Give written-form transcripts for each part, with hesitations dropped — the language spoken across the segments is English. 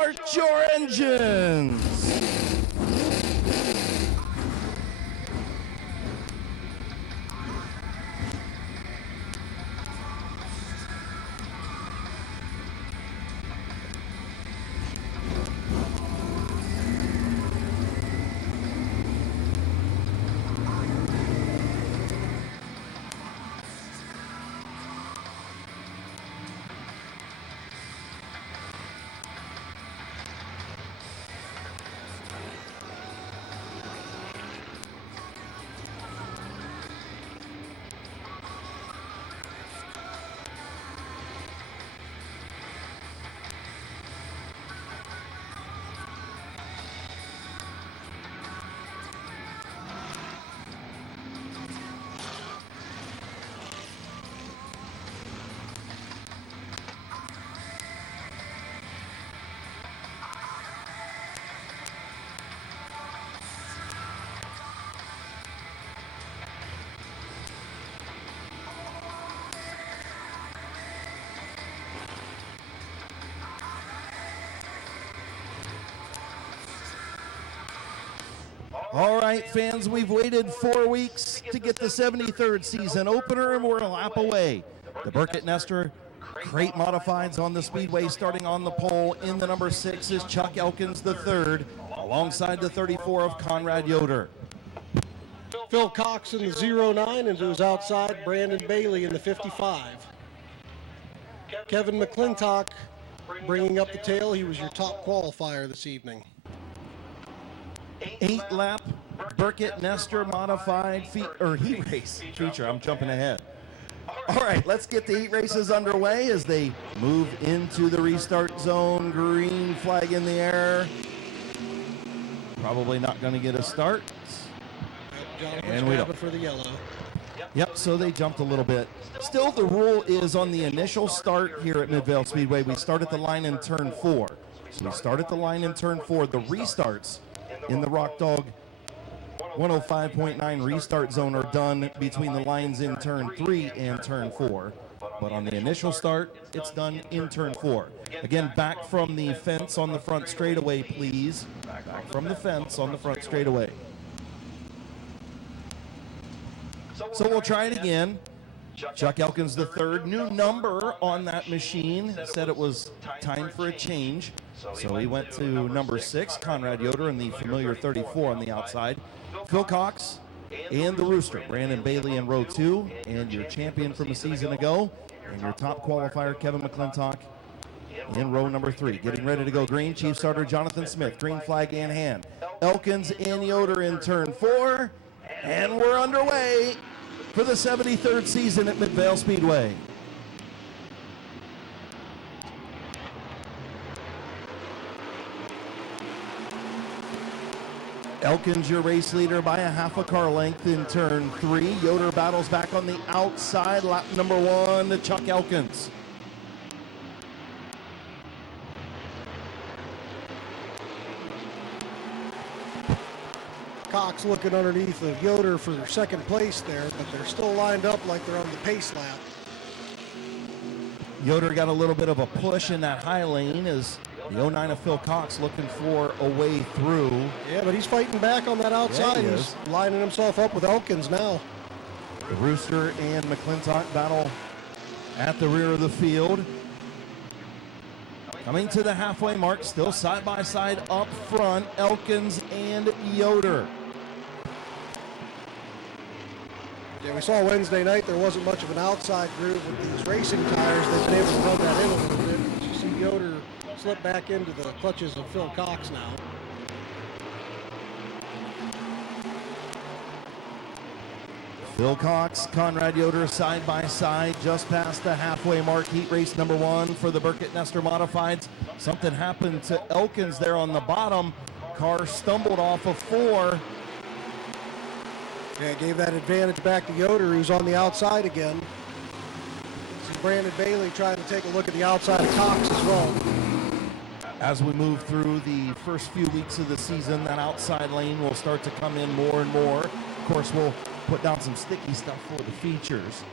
Start your engines. All right, fans, we've waited 4 weeks to get the 73rd season opener, and we're a lap away. The Burkett Nestor Crate Modifieds on the Speedway, starting on the pole. In the number 6 is Chuck Elkins III, alongside the 34 of Conrad Yoder. Phil Cox in the 09, and to his outside, Brandon Bailey in the 55. Kevin McClintock bringing up the tail. He was your top qualifier this evening. 8-lap Burkett Nestor Modified heat race feature. I'm jumping ahead. All right, let's get the heat races underway as they move into the restart zone. Green flag in the air. Probably not going to get a start. And we don't. For the yellow. Yep, so they jumped a little bit. Still, the rule is on the initial start here at Midvale Speedway, we start at the line in turn 4. So we start at the line in turn 4. The restarts in the Rock Dog 105.9 restart zone are done between the lines in turn 3 and turn 4. But on the initial start, it's done in turn 4. Again, back from the fence on the front straightaway, please. Back from the fence on the front straightaway. So we'll try it again. Chuck Elkins III, new number on that machine, said it was time for a change. So he went to number 6, Conrad Yoder, and the familiar 34 on the outside. Phil Cox and the Rooster, Brandon Bailey in row 2, and your champion from a season ago, and your top qualifier, Kevin McClintock, in row number 3. Getting ready to go green, Chief Starter Jonathan Smith, green flag in hand. Elkins and Yoder in turn 4, and we're underway for the 73rd season at Midvale Speedway. Elkins, your race leader by a half a car length in turn 3. Yoder battles back on the outside, lap number 1 to Chuck Elkins. Cox looking underneath of Yoder for second place there, but they're still lined up like they're on the pace lap. Yoder got a little bit of a push in that high lane as the 09 of Phil Cox looking for a way through. Yeah, but he's fighting back on that outside. Yeah, he's lining himself up with Elkins now. The Rooster and McClintock battle at the rear of the field. Coming to the halfway mark, still side by side up front, Elkins and Yoder. Yeah, we saw Wednesday night there wasn't much of an outside groove with these racing tires. They've been able to run that in a little bit. You see Yoder slip back into the clutches of Phil Cox now. Phil Cox, Conrad Yoder side by side, just past the halfway mark. Heat race number 1 for the Burkett Nestor Modifieds. Something happened to Elkins there on the bottom. Car stumbled off of 4. Yeah, gave that advantage back to Yoder, who's on the outside again. See Brandon Bailey trying to take a look at the outside of Cox as well. As we move through the first few weeks of the season, that outside lane will start to come in more and more. Of course, we'll put down some sticky stuff for the features.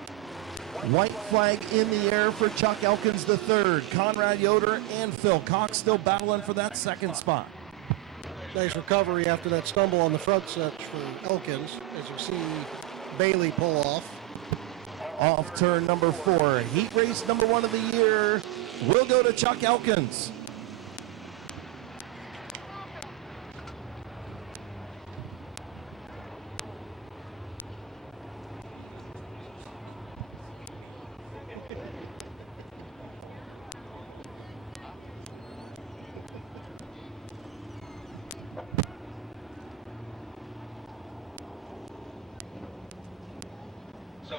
White flag in the air for Chuck Elkins III. Conrad Yoder and Phil Cox still battling for that second spot. Nice recovery after that stumble on the front stretch for Elkins, as you see Bailey pull off. Off turn number 4, heat race number 1 of the year will go to Chuck Elkins.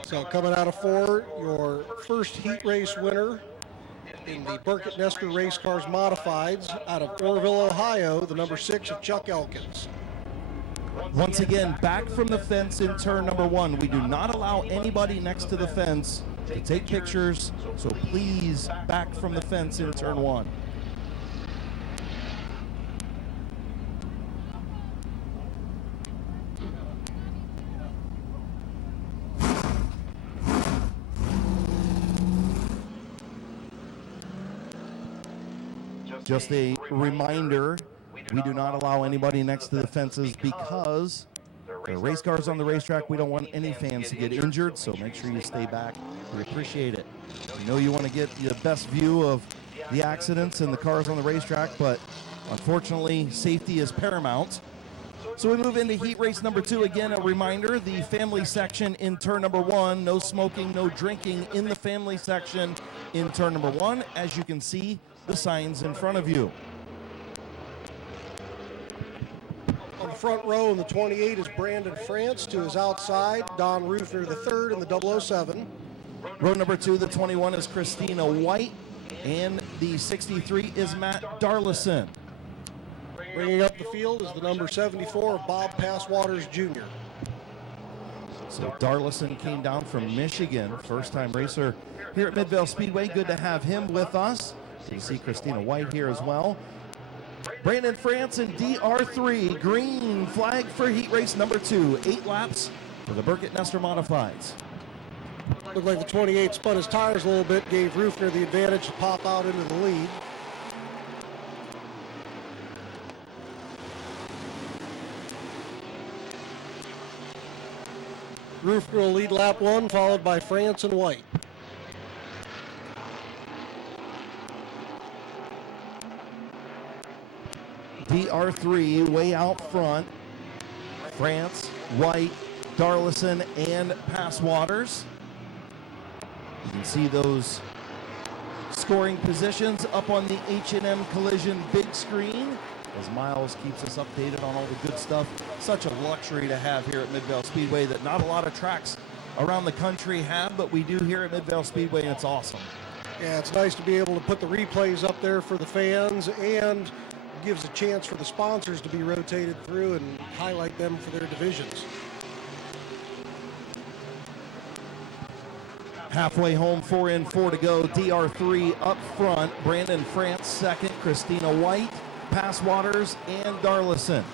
So coming out of 4, your first heat race winner in the Burkett Nestor Race Cars Modifieds out of Orrville, Ohio, the number 6 of Chuck Elkins. Once again, back from the fence in turn number 1. We do not allow anybody next to the fence to take pictures, so please back from the fence in turn 1. Just a reminder, we do not allow anybody next to the fences because there are race cars on the racetrack. We don't want any fans to get injured, so make sure you stay back. We appreciate it. We know you want to get the best view of the accidents and the cars on the racetrack, but unfortunately, safety is paramount. So we move into heat race number 2. Again, a reminder, the family section in turn number 1. No smoking, no drinking in the family section in turn number 1. As you can see, the signs in front of you. On the front row in the 28 is Brandon France. To his outside, Don Rufner III in the 007. Row number 2, the 21 is Christina White, and the 63 is Matt Darlison. Bringing up the field is the number 74 of Bob Passwaters Jr. So Darlison came down from Michigan, first-time racer here at Midvale Speedway. Good to have him with us. So you see Christina White here as well. Brandon France and DR3, green flag for heat race number 2. 8 laps for the Burkett Nestor Modifieds. Looked like the 28 spun his tires a little bit, gave Rufner the advantage to pop out into the lead. Rufner will lead lap 1, followed by France and White. DR3 way out front. France, White, Darlison, and Passwaters. You can see those scoring positions up on the H&M Collision big screen as Miles keeps us updated on all the good stuff. Such a luxury to have here at Midvale Speedway that not a lot of tracks around the country have, but we do here at Midvale Speedway, and it's awesome. Yeah, it's nice to be able to put the replays up there for the fans, and gives a chance for the sponsors to be rotated through and highlight them for their divisions. Halfway home, 4 in, 4 to go. DR3 up front. Brandon France second. Christina White, Passwaters, and Darlison.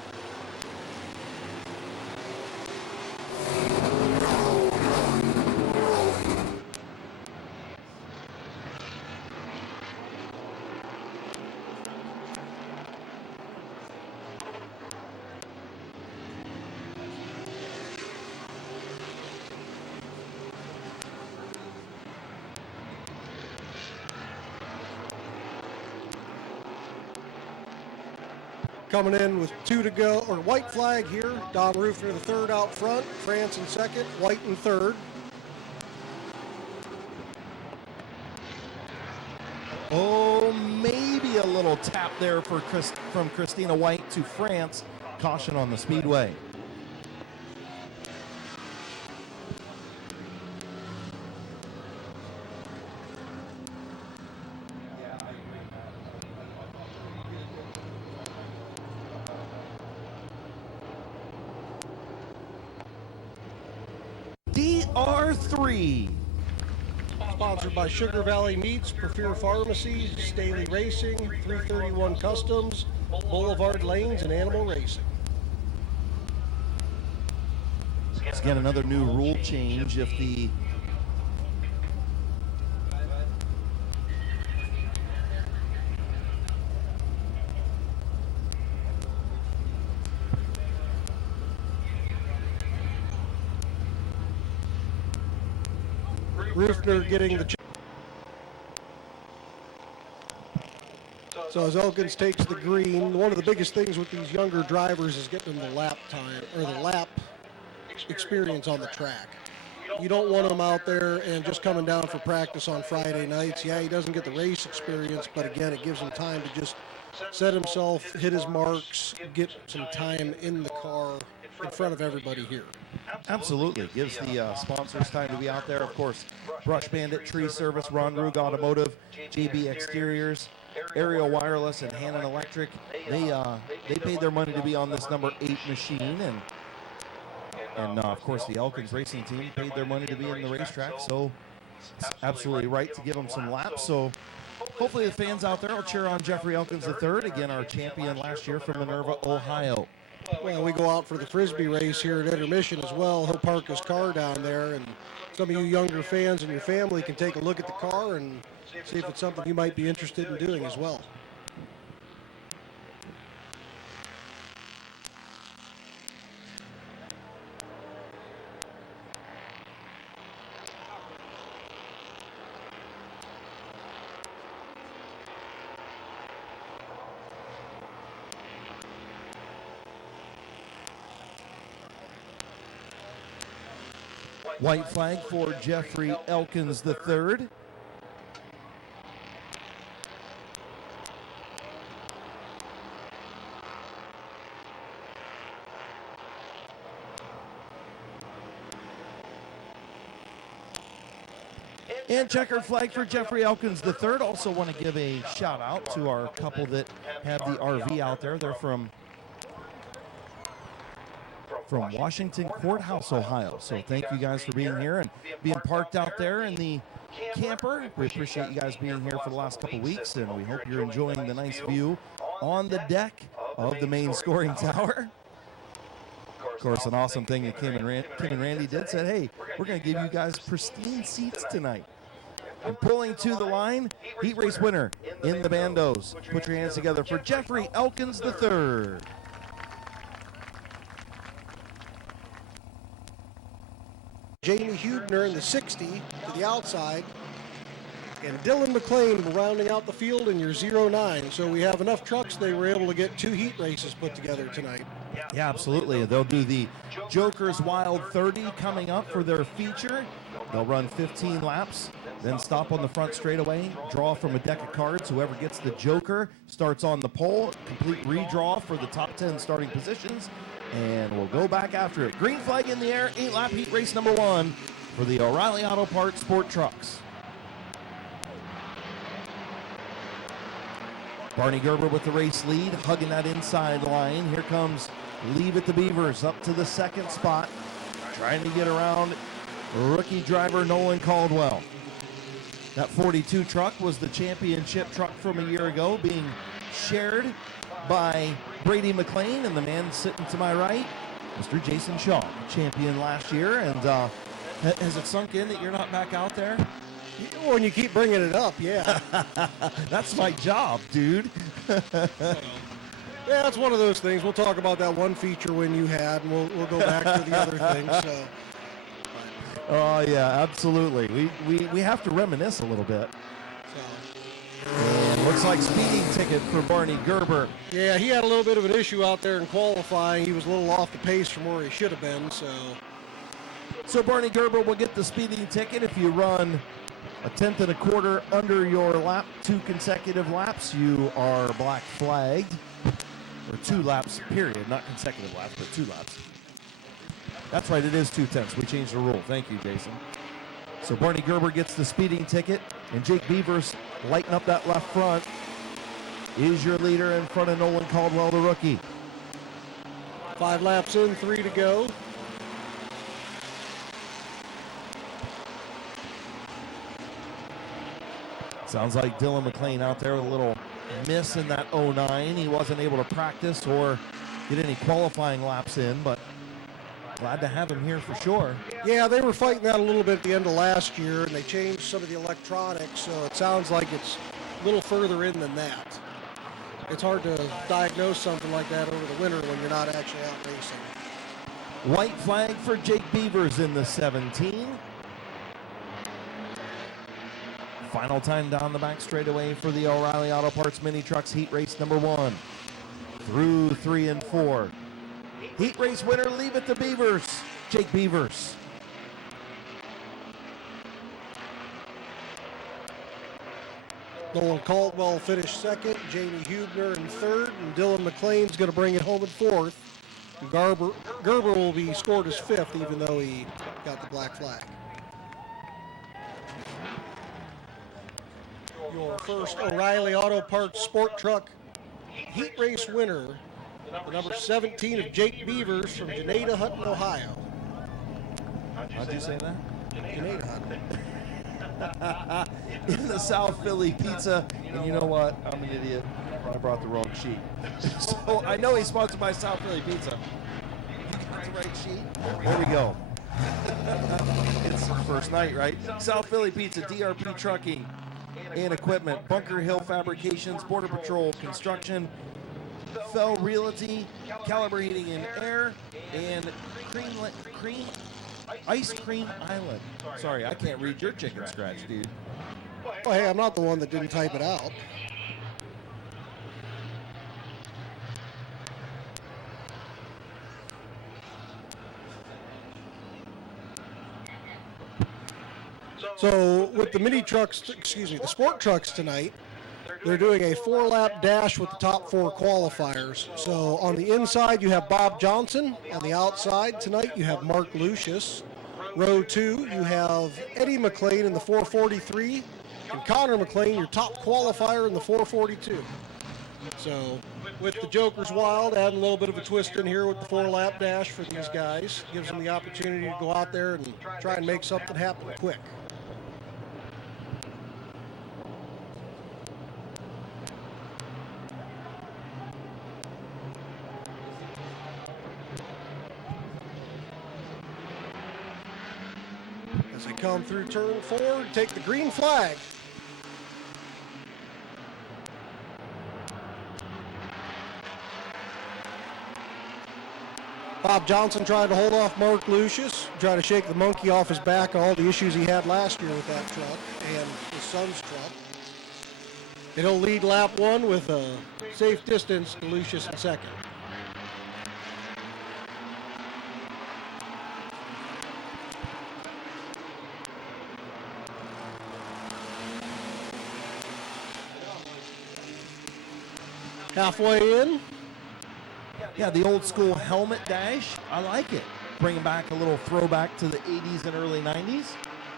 Coming in with 2 to go, or white flag here. Don Rufner the third out front, France in second, White in third. Oh, maybe a little tap there for from Christina White to France. Caution on the speedway. DR3. Sponsored by Sugar Valley Meats, Prefer Pharmacy, Staley Racing, 331 Customs, Boulevard Lanes, and Animal Racing. Let's get another new rule change. If the Rufner getting the. So as Elkins takes the green, one of the biggest things with these younger drivers is getting them the lap time or the lap experience on the track. You don't want him out there and just coming down for practice on Friday nights. Yeah, he doesn't get the race experience, but again, it gives him time to just set himself, hit his marks, get some time in the car in front of everybody here. Absolutely. Gives the sponsors time to be out there. Of course, Brush Bandit, Tree Service, Ron Rug Automotive, JB Exteriors, Aerial Wireless, and Hannon Electric. They paid their money to be on this number 8 machine, and of course the Elkins racing team paid their money to be in the racetrack, so it's absolutely right to give them some laps. So hopefully the fans out there will cheer on Jeffrey Elkins III, again our champion last year from Minerva, Ohio. Well, we go out for the Frisbee race here at intermission as well. He'll park his car down there, and some of you younger fans and your family can take a look at the car and see if it's something you might be interested in doing as well. White flag for Jeffrey Elkins III. And checkered flag for Jeffrey Elkins III. Also want to give a shout out to our couple that have the RV out there. They're from Washington Courthouse, Ohio. So thank you guys for being here and being parked out there in the camper. We appreciate you guys being here for the last couple weeks, and we hope you're enjoying the nice view on the deck of the main scoring tower. Of course, an awesome thing that Kim and Randy did, said, hey, we're going to give you guys pristine seats tonight. And pulling to the line, heat race winner in the bandos. Put your hands together for Jeffrey Elkins III. Jamie Hubner in the 60 to the outside, and Dylan McLean rounding out the field in your 09. So we have enough trucks, they were able to get 2 heat races put together tonight. Yeah, absolutely. They'll do the Joker's Wild 30 coming up for their feature. They'll run 15 laps, then stop on the front straightaway, draw from a deck of cards. Whoever gets the Joker starts on the pole, complete redraw for the top 10 starting positions, and we'll go back after it. Green flag in the air, 8-lap heat race number 1 for the O'Reilly Auto Parts Sport Trucks. Barney Gerber with the race lead, hugging that inside line. Here comes Leave It to Beavers up to the 2nd spot, trying to get around rookie driver Nolan Caldwell. That 42 truck was the championship truck from a year ago, being shared by Brady McLean, and the man sitting to my right, Mr. Jason Shaw, champion last year. And has it sunk in that you're not back out there? When you keep bringing it up, yeah. That's my job, dude. Yeah, it's one of those things. We'll talk about that one feature win you had, and we'll go back to the other things. So. Oh yeah, absolutely. We have to reminisce a little bit. And looks like speeding ticket for Barney Gerber. Yeah, he had a little bit of an issue out there in qualifying. He was a little off the pace from where he should have been. So Barney Gerber will get the speeding ticket if you run 1/10 and a quarter under your lap, 2 consecutive laps. You are black flagged, or 2 laps, period, not consecutive laps, but 2 laps. That's right, it is 2/10. We changed the rule. Thank you, Jason. So Barney Gerber gets the speeding ticket, and Jake Beavers lighting up that left front. Is your leader in front of Nolan Caldwell, the rookie. 5 laps in, 3 to go. Sounds like Dylan McLean out there with a little miss in that 09. He wasn't able to practice or get any qualifying laps in, but glad to have him here for sure. Yeah, they were fighting that a little bit at the end of last year, and they changed some of the electronics, so it sounds like it's a little further in than that. It's hard to diagnose something like that over the winter when you're not actually out racing. White flag for Jake Beavers in the 17. Final time down the back straightaway for the O'Reilly Auto Parts Mini Trucks Heat Race number 1 through 3 and 4. Heat race winner, Leave It to Beavers, Jake Beavers. Nolan Caldwell finished second, Jamie Hubner in third, and Dylan McLean's going to bring it home in fourth. And Gerber will be scored as fifth, even though he got the black flag. Your first O'Reilly Auto Parts Sport Truck Heat Race winner, the number 17 of Jake Beavers from Janeda Hutton, Ohio. How'd you say that? Janeda Hutton. In the South Philly pizza. And you know what? I'm an idiot. I brought the wrong sheet. So I know he's sponsored by South Philly Pizza. You got the right sheet? There we go. It's the first night, right? South Philly Pizza, DRP Trucking and Equipment, Bunker Hill Fabrications, Border Patrol Construction, Fell Realty, Caliber Heating and Air, and Ice Cream Island. Sorry, I can't read your chicken scratch, dude. Oh, hey, I'm not the one that didn't type it out. So with the the sport trucks tonight, they're doing a 4-lap dash with the top 4 qualifiers. So on the inside, you have Bob Johnson. On the outside tonight, you have Mark Lucius. Row 2, you have Eddie McLean in the 443, and Connor McLean, your top qualifier in the 442. So with the Joker's Wild, adding a little bit of a twist in here with the 4-lap dash for these guys. Gives them the opportunity to go out there and try and make something happen quick. As they come through turn 4, take the green flag. Bob Johnson trying to hold off Mark Lucius, trying to shake the monkey off his back, all the issues he had last year with that truck and his son's truck. And he'll lead lap 1 with a safe distance to Lucius in second. Halfway in. Yeah, the old school helmet dash. I like it. Bringing back a little throwback to the 80s and early 90s.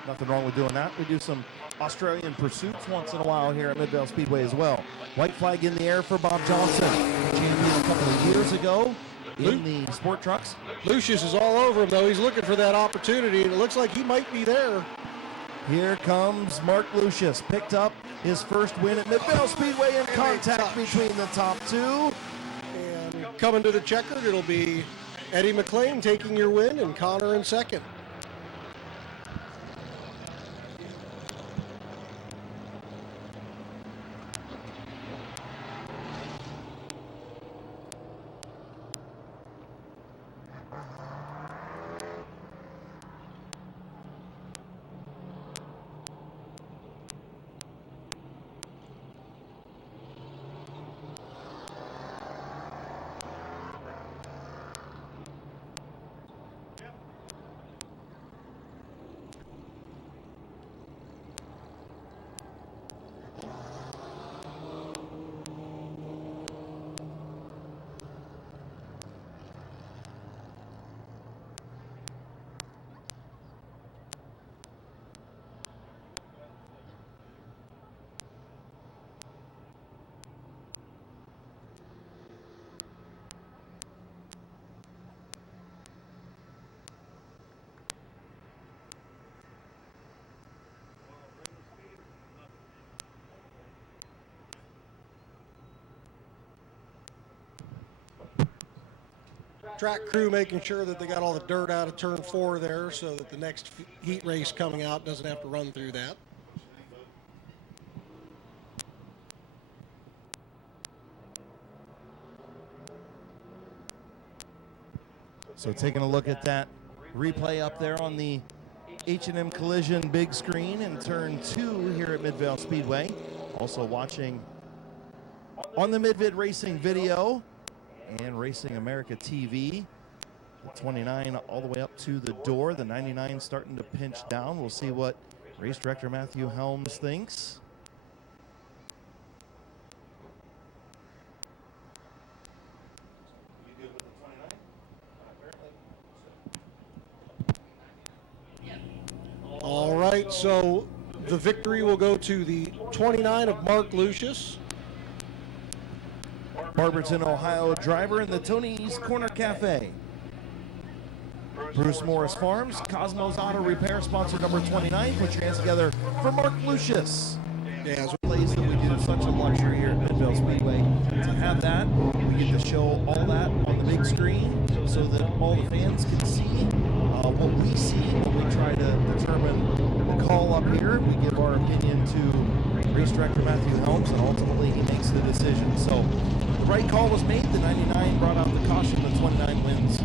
Nothing wrong with doing that. We do some Australian pursuits once in a while here at Midvale Speedway as well. White flag in the air for Bob Johnson. Champion a couple of years ago in the sport trucks. Lucius is all over him, though. He's looking for that opportunity, and it looks like he might be there. Here comes Mark Lucius. Picked up his first win at Midvale Speedway in contact between the top 2. And coming to the checkered, it'll be Eddie McLean taking your win and Connor in second. Track crew making sure that they got all the dirt out of turn 4 there so that the next heat race coming out doesn't have to run through that. So taking a look at that replay up there on the H&M Collision big screen in turn 2 here at Midvale Speedway. Also watching on the Mid-Vid Racing video and Racing America TV. The 29 all the way up to the door. The 99 starting to pinch down. We'll see what race director Matthew Helms thinks. All right, so the victory will go to the 29 of Mark Lucius. Barberton, Ohio driver in the Tony's Corner Cafe. Bruce Morris Farms, Cosmos Auto Repair, sponsor number 29. Put your hands together for Mark Lucius. Yeah, Place that we do such a luxury here at Midvale Speedway to have that. We get to show all that on the big screen so that all the fans can see what we see when we try to determine the call up here. We give our opinion to race director Matthew Helms, and ultimately he makes the decision. So the right call was made. The 99 brought out the caution. The 29 wins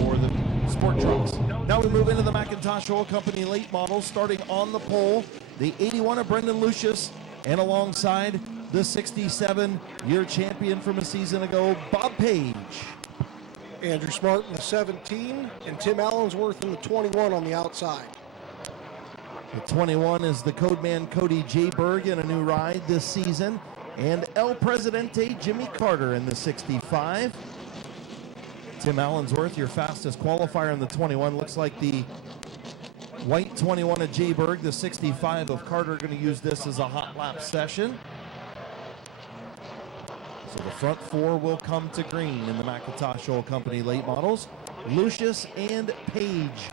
for the sport trucks. Now we move into the McIntosh Oil Company late models, starting on the pole. The 81 of Brendan Lucius, and alongside the 67-year champion from a season ago, Bob Page. Andrew Smart in the 17, and Tim Allensworth in the 21 on the outside. The 21 is the codeman Cody J. Berg in a new ride this season, and El Presidente Jimmy Carter in the 65. Tim Allensworth, your fastest qualifier in the 21. Looks like the white 21 of J. Berg, the 65 of Carter, going to use this as a hot lap session. So the front four will come to green in the McIntosh Oil Company late models. Lucius and Page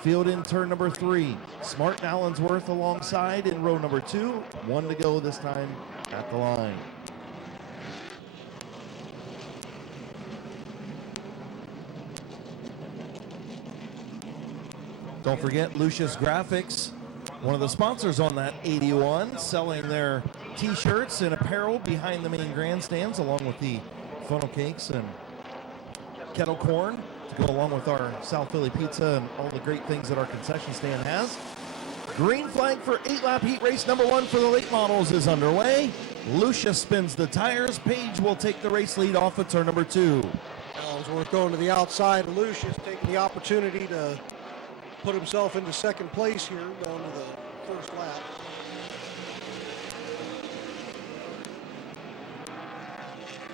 field in turn number 3. Smart and Allensworth alongside in row number 2. 1 to go this time at the line. Don't forget Lucius Graphics, one of the sponsors on that 81, selling their t-shirts and apparel behind the main grandstands, along with the funnel cakes and kettle corn to go along with our South Philly pizza and all the great things that our concession stand has. Green flag for 8-lap heat race number 1 for the late models is underway. Lucius spins the tires. Page will take the race lead off at turn number 2. Allensworth going to the outside of Lucius, taking the opportunity to put himself into second place here, going to the first lap.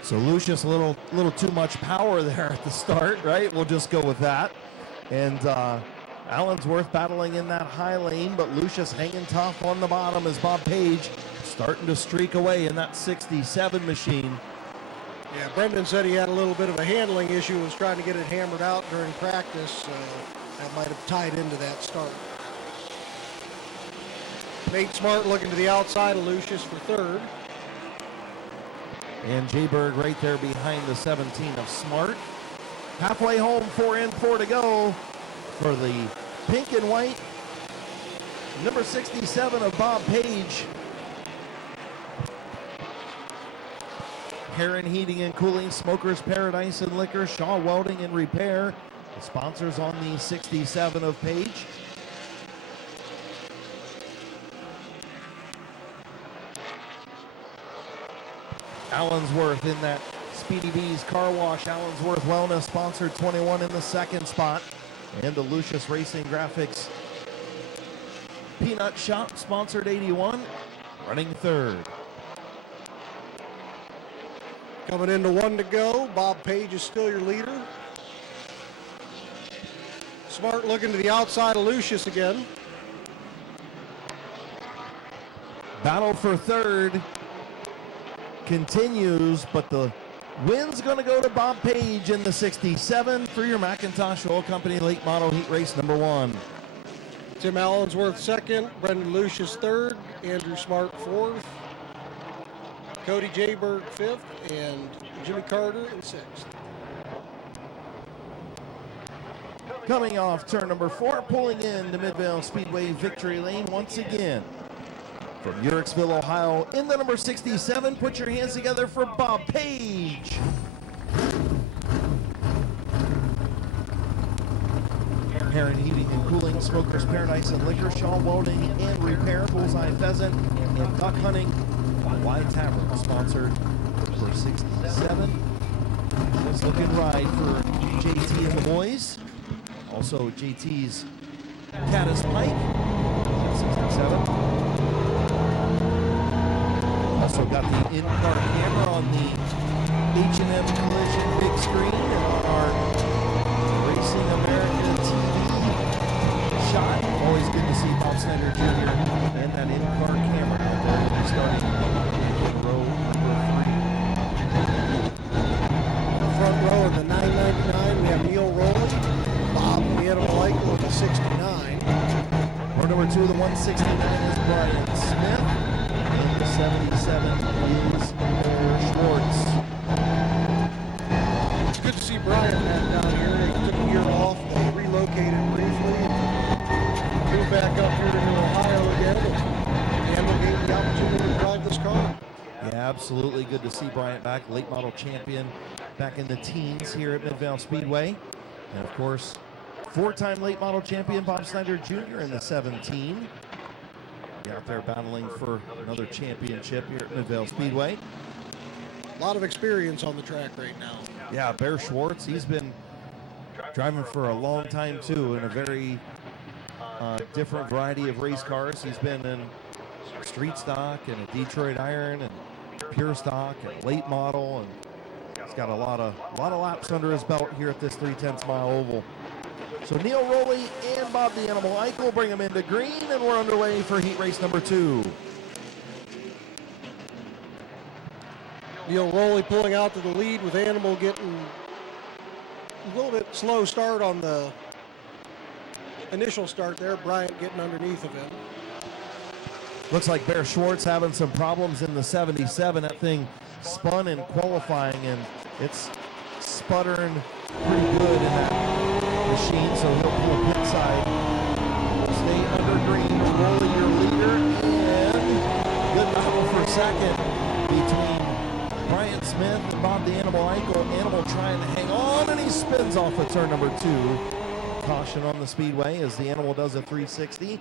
So Lucius, a little too much power there at the start, right? We'll just go with that. And Allensworth battling in that high lane, but Lucius hanging tough on the bottom as Bob Page starting to streak away in that 67 machine. Yeah, Brendan said he had a little bit of a handling issue, was trying to get it hammered out during practice. That might have tied into that start. Nate Smart looking to the outside of Lucius for third. And J. Berg right there behind the 17 of Smart. Halfway home, 4 in, 4 to go for the pink and white. Number 67 of Bob Page. Heron Heating and Cooling, Smokers Paradise and Liquor, Shaw Welding and Repair. The sponsors on the 67 of Page. Allensworth in that Speedy B's Car Wash. Allensworth Wellness sponsored 21 in the second spot. And the Lucius Racing Graphics Peanut Shop sponsored 81, running third. Coming into 1 to go, Bob Page is still your leader. Smart looking to the outside of Lucius again. Battle for third continues, but the win's going to go to Bob Page in the 67 for your McIntosh Oil Company late model heat race number 1. Tim Allensworth second, Brendan Lucius third, Andrew Smart fourth, Cody J. Berg fifth, and Jimmy Carter in sixth. Coming off turn number 4, pulling in to Midvale Speedway victory lane once again. From Uricksville, Ohio, in the number 67, put your hands together for Bob Page. Heron Heating and Cooling, Smokers Paradise and Liquor, Shaw Welding and Repair, Bullseye Pheasant, and Duck Hunting. Wide Tavern sponsored for 67. Nice looking ride for JT and the boys. Also JT's Caddis Pike, 67. Also got the in-car camera on the H&M Collision big screen and on our Racing America TV shot. Always good to see Bob Snyder Jr. and that in-car camera out there as we starting in row number 3. On the front row of the 999, we have Neil Rowland, Bob Michael with the 69. Row number 2, the 169 is Brian Smith. And the 77 is Bear Schwartz. It's good to see Brian back down here. They took a year off. They relocated briefly and moved back up here to Ohio again. And we'll get the opportunity to drive this car. Yeah, absolutely good to see Bryant back. Late model champion back in the teens here at Midvale Speedway. And of course, 4-time late model champion Bob Snyder Jr. in the 17. Out there battling for another championship here at Midvale Speedway. A lot of experience on the track right now. Yeah, Bear Schwartz, he's been driving for a long time too in a very different variety of race cars. He's been in street stock and a Detroit Iron and pure stock and late model, and he's got a lot of laps under his belt here at this 3/10 mile oval. So Neil Rowley and Bob the Animal Eichel bring them into green, and we're underway for heat race number 2. Neil Rowley pulling out to the lead with Animal getting a little bit slow start on the initial start there. Bryant getting underneath of him. Looks like Bear Schwartz having some problems in the 77. That thing spun in qualifying, and it's sputtering pretty good in that machine, so he'll pull pit side. Stay under green, Rowley your leader, and good battle for second between Brian Smith and Bob the Animal Eichel. Animal trying to hang on, and he spins off of turn number 2. Caution on the speedway as the Animal does a 360.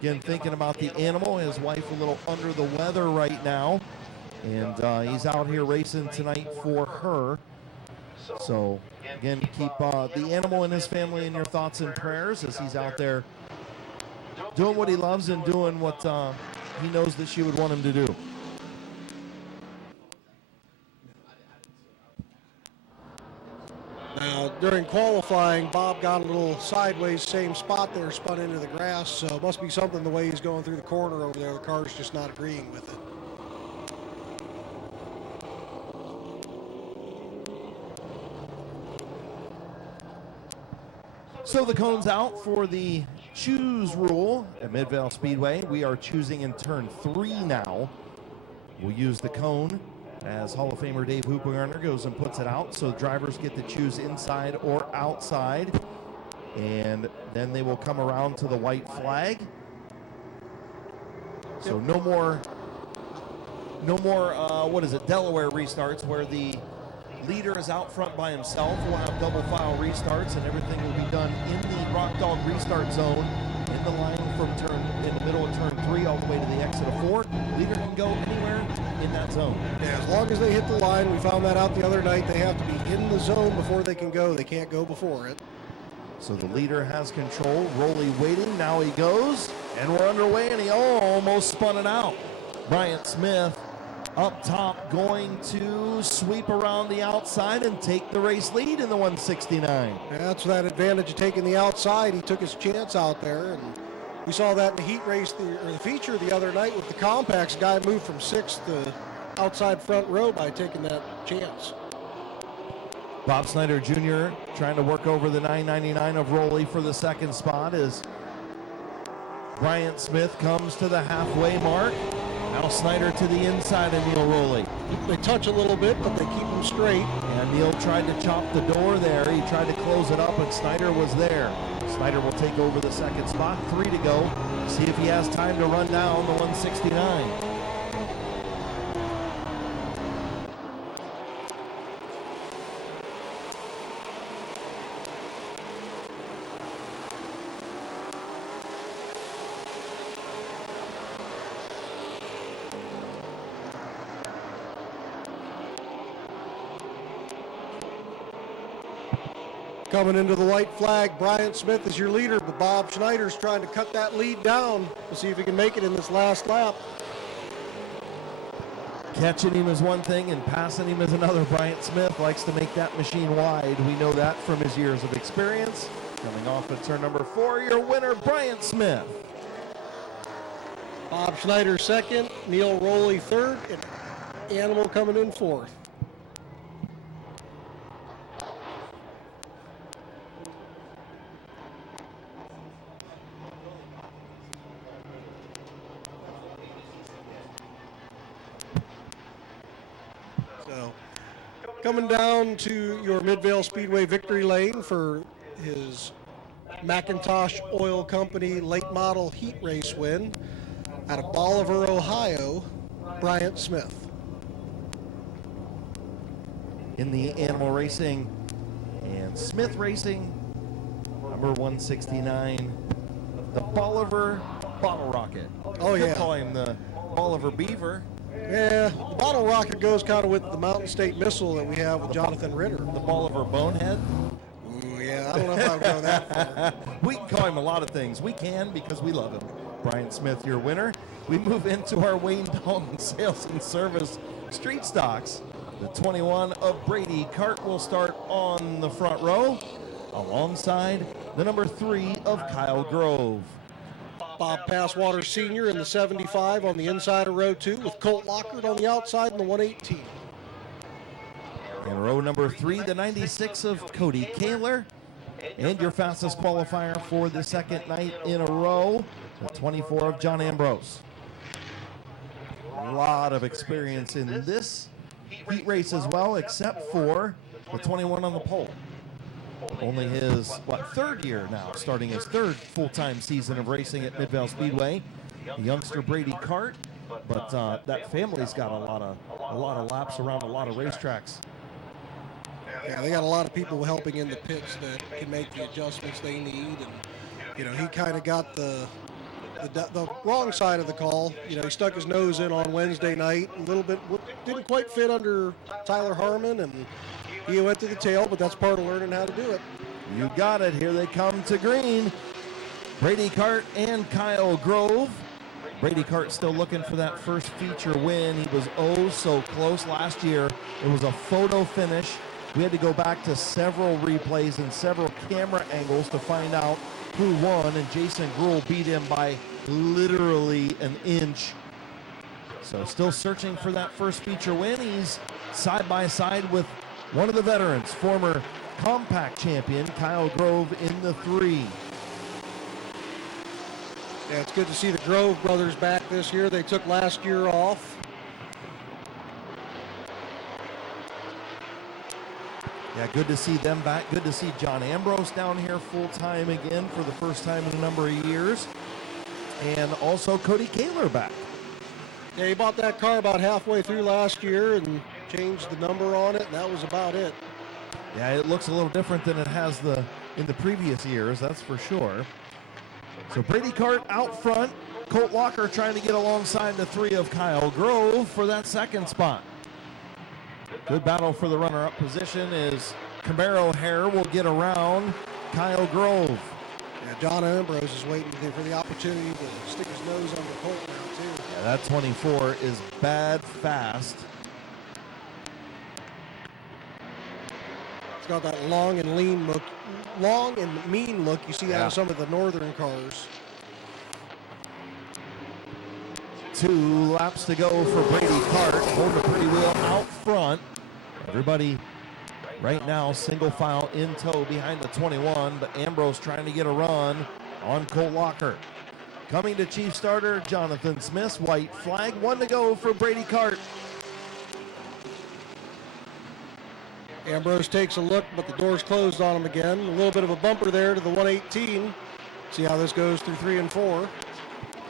Again, thinking about the Animal, his wife a little under the weather right now, and he's out here racing tonight for her. So, again, keep the Animal and his family in your thoughts and prayers as he's out there doing what he loves and doing what he knows that she would want him to do. Now, during qualifying, Bob got a little sideways, same spot there, spun into the grass, so it must be something the way he's going through the corner over there. The car's just not agreeing with it. So the cone's out for the choose rule at Midvale Speedway. We are choosing in turn 3 now. We'll use the cone as Hall of Famer Dave Hoopergarner goes and puts it out. So drivers get to choose inside or outside. And then they will come around to the white flag. So no more, Delaware restarts where the leader is out front by himself. We'll have double file restarts, and everything will be done in the Rock Dog restart zone in the line in the middle of turn 3 all the way to the exit of 4. Leader can go anywhere in that zone. Yeah, as long as they hit the line, we found that out the other night, they have to be in the zone before they can go. They can't go before it. So the leader has control. Rowley waiting. Now he goes, and we're underway, and he almost spun it out. Bryant Smith up top going to sweep around the outside and take the race lead in the 169. Yeah, that's that advantage of taking the outside. He took his chance out there, and we saw that in the heat race, the feature the other night with the compacts. Guy moved from 6th to outside front row by taking that chance. Bob Snyder Jr. trying to work over the 999 of Rowley for the second spot as Bryant Smith comes to the halfway mark. Now Snyder to the inside of Neil Rowley. They touch a little bit, but they keep them straight. And Neil tried to chop the door there. He tried to close it up, and Snyder was there. Snyder will take over the second spot. 3 to go. See if he has time to run down the 169. Coming into the white flag, Bryant Smith is your leader, but Bob Schneider's trying to cut that lead down. We'll see if he can make it in this last lap. Catching him is one thing and passing him is another. Bryant Smith likes to make that machine wide. We know that from his years of experience. Coming off at turn number 4, your winner, Bryant Smith. Bob Schneider second, Neil Rowley third, and Animal coming in fourth. So, coming down to your Midvale Speedway victory lane for his McIntosh Oil Company late model heat race win out of Bolivar, Ohio, Bryant Smith. In the Animal Racing and Smith Racing, number 169, the Bolivar Bottle Rocket. Oh, You could yeah. call him the Bolivar Beaver. Yeah, the Bottle Rocket goes kind of with the Mountain State Missile that we have with Jonathan Ritter. The Bolivar Bonehead. Ooh, yeah, I don't know if I would go that far. We can call him a lot of things. We can because we love him. Bryant Smith, your winner. We move into our Wayne Dalton Sales and Service Street Stocks. The 21 of Brady Cart will start on the front row alongside the number 3 of Kyle Grove. Bob Passwater Sr. in the 75 on the inside of row 2 with Colt Lockhart on the outside in the 118. In row number 3, the 96 of Cody Kaler. And your fastest qualifier for the second night in a row, the 24 of John Ambrose. A lot of experience in this heat race as well, except for the 21 on the pole. Only his, third year now, starting his third full-time season of racing at Midvale Speedway. The youngster Brady Cart, but that family's got a lot of laps around a lot of racetracks. Yeah, they got a lot of people helping in the pits that can make the adjustments they need, and he kind of got the wrong side of the call. He stuck his nose in on Wednesday night a little bit, didn't quite fit under Tyler Harmon, and he went to the tail, but that's part of learning how to do it. You got it. Here they come to green. Brady Cart and Kyle Grove. Brady Cart still looking for that first feature win. He was oh so close last year. It was a photo finish. We had to go back to several replays and several camera angles to find out who won, and Jason Gruhl beat him by literally an inch. So still searching for that first feature win. He's side by side with one of the veterans, former compact champion Kyle Grove in the 3. Yeah, it's good to see the Grove brothers back this year. They took last year off. Yeah, good to see them back. Good to see John Ambrose down here full-time again for the first time in a number of years. And also Cody Kaler back. Yeah, he bought that car about halfway through last year and changed the number on it, and that was about it. Yeah, it looks a little different than it has in the previous years, that's for sure. So Brady Cart out front. Colt Lockhart trying to get alongside the 3 of Kyle Grove for that second spot. Good battle for the runner-up position is Camaro Hare will get around Kyle Grove. Yeah, John Ambrose is waiting for the opportunity to stick his nose under Colt now, too. Yeah, that 24 is bad fast. It's got that long and mean look you see out of some of the northern cars. 2 laps to go for Brady Cart. Holding the pretty wheel out front. Everybody right now single file in tow behind the 21, but Ambrose trying to get a run on Colt Lockhart. Coming to chief starter, Jonathan Smith's white flag. 1 to go for Brady Cart. Ambrose takes a look, but the door's closed on him again. A little bit of a bumper there to the 118. See how this goes through 3 and 4.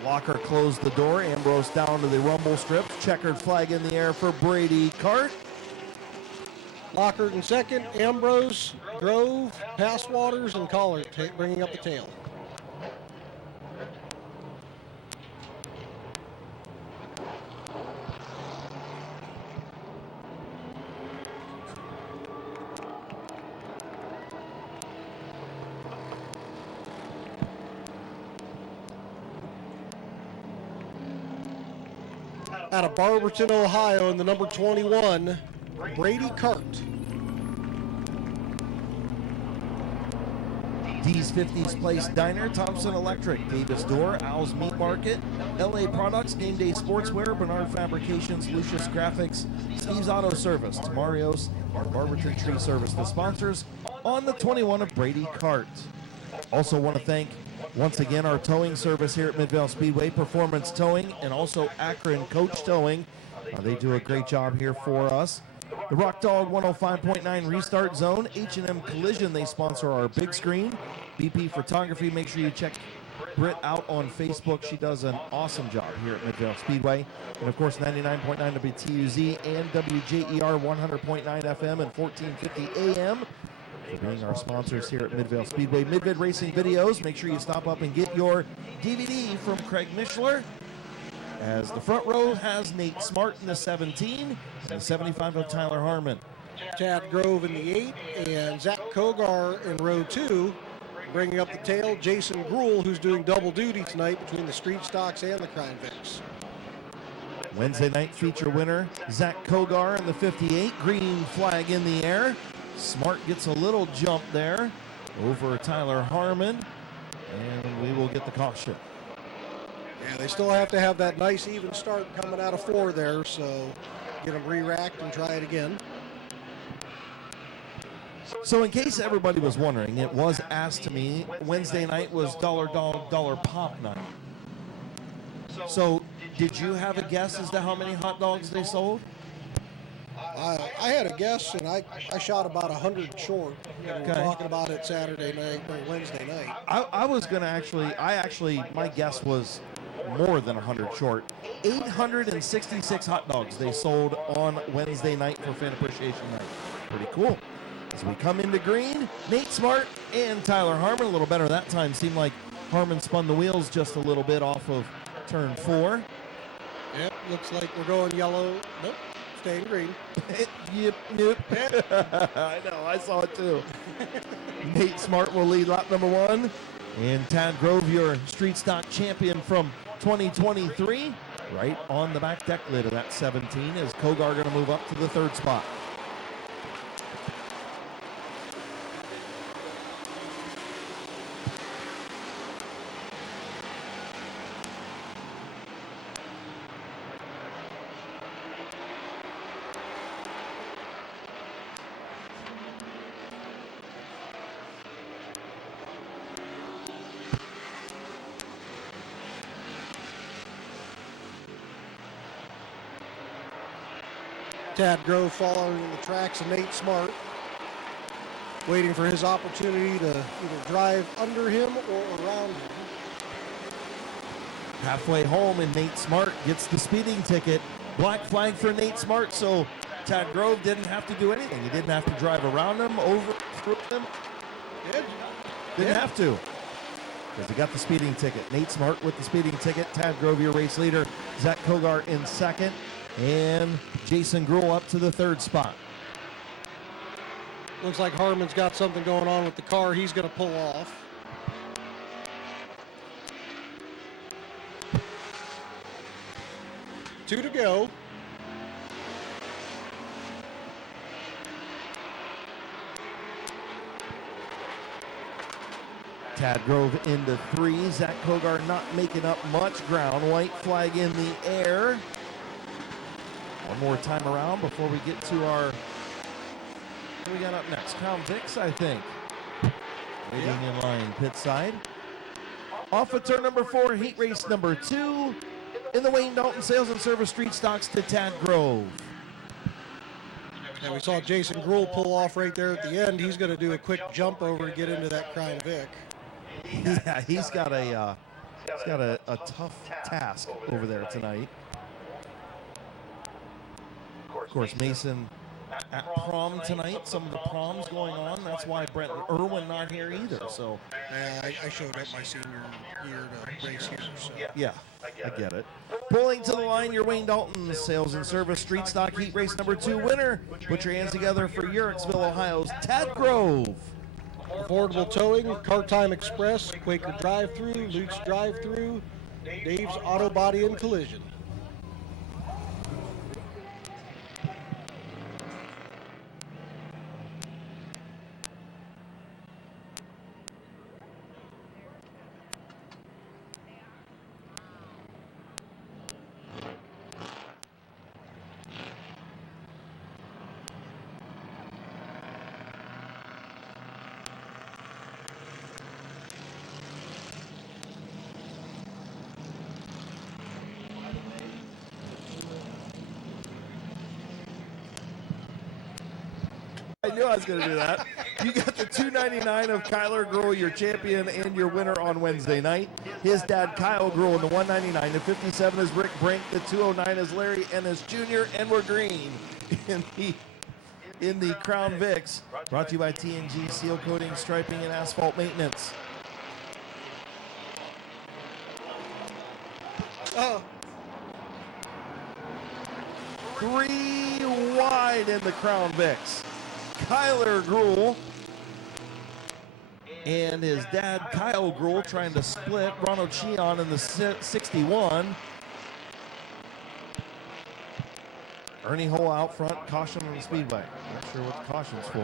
Lockhart closed the door. Ambrose down to the rumble strips. Checkered flag in the air for Brady Cart. Lockhart in second. Ambrose, Grove, Passwaters, and Collard bringing up the tail. out of Barberton, Ohio, in the number 21, Brady Cart. D's 50s Place Diner, Thompson Electric, Davis Door, Owl's Meat Market, LA Products, Game Day Sportswear, Bernard Fabrications, Lucius Graphics, Steve's Auto Service, Tamarios, and Barberton Tree Service, the sponsors on the 21 of Brady Cart. Also want to thank once again our towing service here at Midvale Speedway, Performance Towing, and also Akron Coach Towing. They do a great job here for us. The Rock Dog 105.9 Restart Zone, H&M Collision, they sponsor our big screen. BP Photography, make sure you check Britt out on Facebook. She does an awesome job here at Midvale Speedway. And of course, 99.9 WTUZ and WJER 100.9 FM and 1450 AM for being our sponsors here at Midvale Speedway. Mid-Vid Racing Videos, make sure you stop up and get your DVD from Craig Mishler. As the front row has Nate Smart in the 17 and the 75 of Tyler Harmon. Chad Grove in the 8 and Zach Kogar in row 2. Bringing up the tail, Jason Gruhl, who's doing double duty tonight between the Street Stocks and the Crown Vics. Wednesday night feature winner, Zach Kogar in the 58, green flag in the air. Smart gets a little jump there over Tyler Harmon, and we will get the caution. Yeah, they still have to have that nice even start coming out of 4 there, so get them re-racked and try it again. So in case everybody was wondering, it was asked to me, Wednesday night was Dollar Dog, Dollar Pop night. So did you have a guess as to how many hot dogs they sold? I had a guess, and I shot about 100 short. We were talking about it Saturday night or Wednesday night. I was going to my guess was more than 100 short. 866 hot dogs they sold on Wednesday night for Fan Appreciation Night. Pretty cool. As we come into green, Nate Smart and Tyler Harmon, a little better that time. Seemed like Harmon spun the wheels just a little bit off of turn 4. Yep, looks like we're going yellow. Nope, staying green. Yep. I know, I saw it too. Nate Smart will lead lap number 1. And Tad Grove, your street stock champion from 2023, right on the back deck lid of that 17, is Kogar going to move up to the 3rd spot. Tad Grove following in the tracks of Nate Smart, waiting for his opportunity to either drive under him or around him. Halfway home, and Nate Smart gets the speeding ticket. Black flag for Nate Smart, so Tad Grove didn't have to do anything. He didn't have to drive around him, over, through him. Didn't have to, because he got the speeding ticket. Nate Smart with the speeding ticket. Tad Grove, your race leader. Zach Kogar in 2nd. And Jason Gruhl up to the 3rd spot. Looks like Harmon's got something going on with the car. He's going to pull off. Two to go. Tad Grove into 3. Zach Kogar not making up much ground. White flag in the air. One more time around before we get to our, what we got up next? Crown Vics, I think. Waiting in line, pit side. Off of turn number 4, heat race number 2. In the Wayne Dalton Sales and Service Street Stocks to Tad Grove. And we saw Jason Gruhl pull off right there at the end. He's going to do a quick jump over to get into that Crown Vic. Yeah, he's got a tough task over there tonight. Of course, Mason at prom tonight. Some of the proms going on. That's why Brent Irwin not here either. So I showed up my senior year to race here. So. Yeah, I get it. Pulling to the line, your Wayne Dalton Sales and Service Street Stock Heat Race number 2 winner. Put your hands together for Uricksville, Ohio's Tad Grove. Affordable Towing, Car Time Express, Quaker Drive-Thru, Luke's Drive-Thru, Dave's Auto Body and Collision. knew I was going to do that. You got the 299 of Kyler Gruhl, your champion and your winner on Wednesday night. His dad, Kyle Gruhl, in the 199. The 57 is Rick Brink. The 209 is Larry Ennis Jr. And we're green in the Crown Vics. Brought to you by TNG Seal Coating, Striping, and Asphalt Maintenance. Oh. 3 wide in the Crown Vics. Kyler Gruhl and his dad, Kyle Gruhl, trying to split. Ronald Sheehan in the 61. Ernie Hole out front, caution on the speedway. Not sure what the caution's for.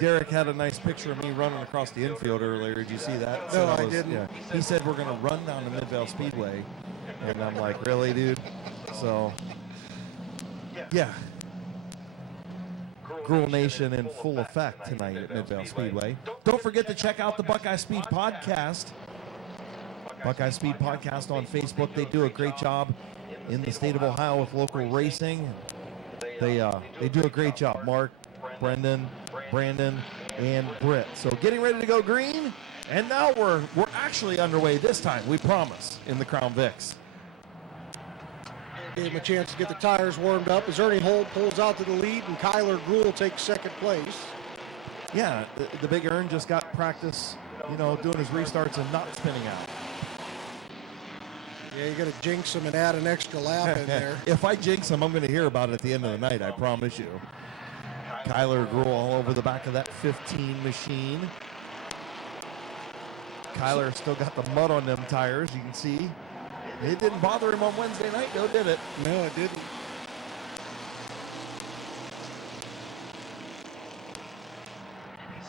Derek had a nice picture of me running across the infield earlier. Did you see that? No, I didn't. Yeah. He said we're going to run down to Midvale Speedway. And I'm like, really, dude? So, yeah. Gruhl Nation in full effect tonight at Midvale Speedway. Don't forget to check out the Buckeye Speed Podcast. Buckeye Speed Podcast on Facebook. They do a great job in the state of Ohio with local racing. They do a great job. Mark, Brendan, Brandon, and Britt. So getting ready to go green, and now we're actually underway this time, we promise, in the Crown Vics. Gave him a chance to get the tires warmed up as Ernie Holt pulls out to the lead and Kyler Gruhl takes second place. Yeah, the Big Ern just got practice, doing his restarts and not spinning out. Yeah, you got to jinx him and add an extra lap in there. If I jinx him, I'm going to hear about it at the end of the night, I promise you. Kyler Gruhl all over the back of that 15 machine. Kyler still got the mud on them tires, you can see. It didn't bother him on Wednesday night, though, did it? No, it didn't.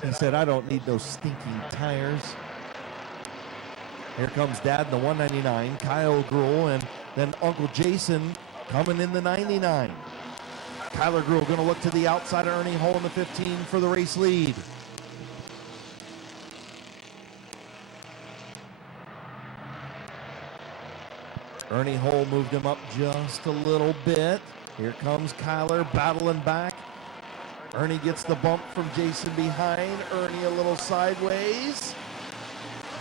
He said, I don't need those stinking tires. Here comes Dad in the 199, Kyle Gruhl, and then Uncle Jason coming in the 99. Kyler Gruhl going to look to the outside of Ernie Hole in the 15 for the race lead. Ernie Hole moved him up just a little bit. Here comes Kyler battling back. Ernie gets the bump from Jason behind. Ernie a little sideways.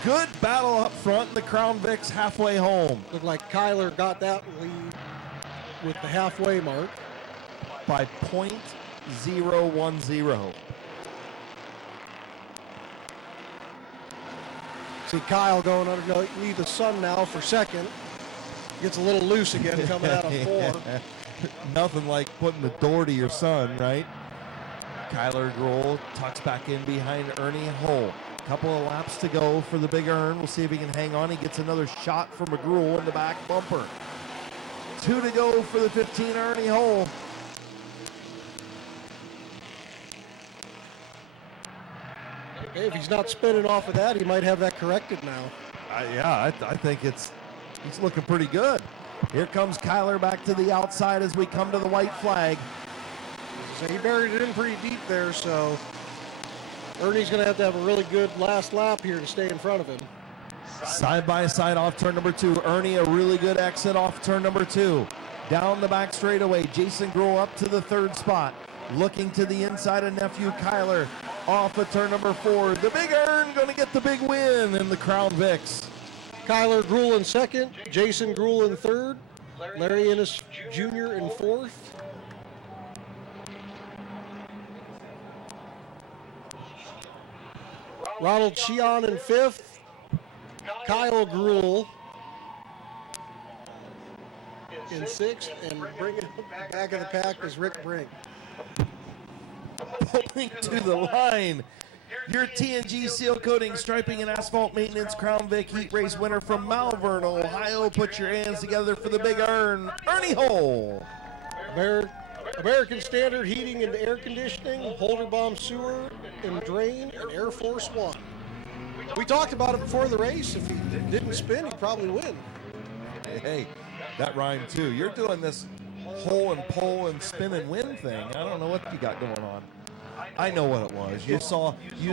Good battle up front in the Crown Vics halfway home. Looked like Kyler got that lead with the halfway mark. By .010. See Kyle going underneath the sun now for second. Gets a little loose again coming out of 4. Nothing like putting the door to your son, right? Kyler Gruhl tucks back in behind Ernie Hole. Couple of laps to go for the Big Ern. We'll see if he can hang on. He gets another shot from McGruhl in the back bumper. 2 to go for the 15 Ernie Hole. Hey, if he's not spinning off of that, he might have that corrected now. I think he's looking pretty good. Here comes Kyler back to the outside as we come to the white flag. So he buried it in pretty deep there, so Ernie's going to have a really good last lap here to stay in front of him. Side by side off turn number 2. Ernie a really good exit off turn number 2. Down the back straightaway, Jason Gruhl up to the 3rd spot. Looking to the inside of nephew Kyler off of turn number 4. The Big Ern going to get the big win in the Crown Vics. Kyler Gruhl in 2nd, Jason Gruhl in 3rd, Larry Ennis Jr. in 4th. Ronald Sheehan in 5th, Kyle Gruhl in 6th, and bringing it back of the pack is Rick Brink. Pulling to the line, your TNG Seal Coating, Striping, and Asphalt Maintenance Crown Vic Heat Race winner from Malvern, Ohio. Put your hands together for the Big Ern, Ernie Hole. American Standard Heating and Air Conditioning, Holderbaum Sewer and Drain, and Air Force One. We talked about it before the race. If he didn't spin, he'd probably win. Hey, that rhymed too. You're doing this hole and pole and spin and win thing. I don't know what you got going on. I know what it was. You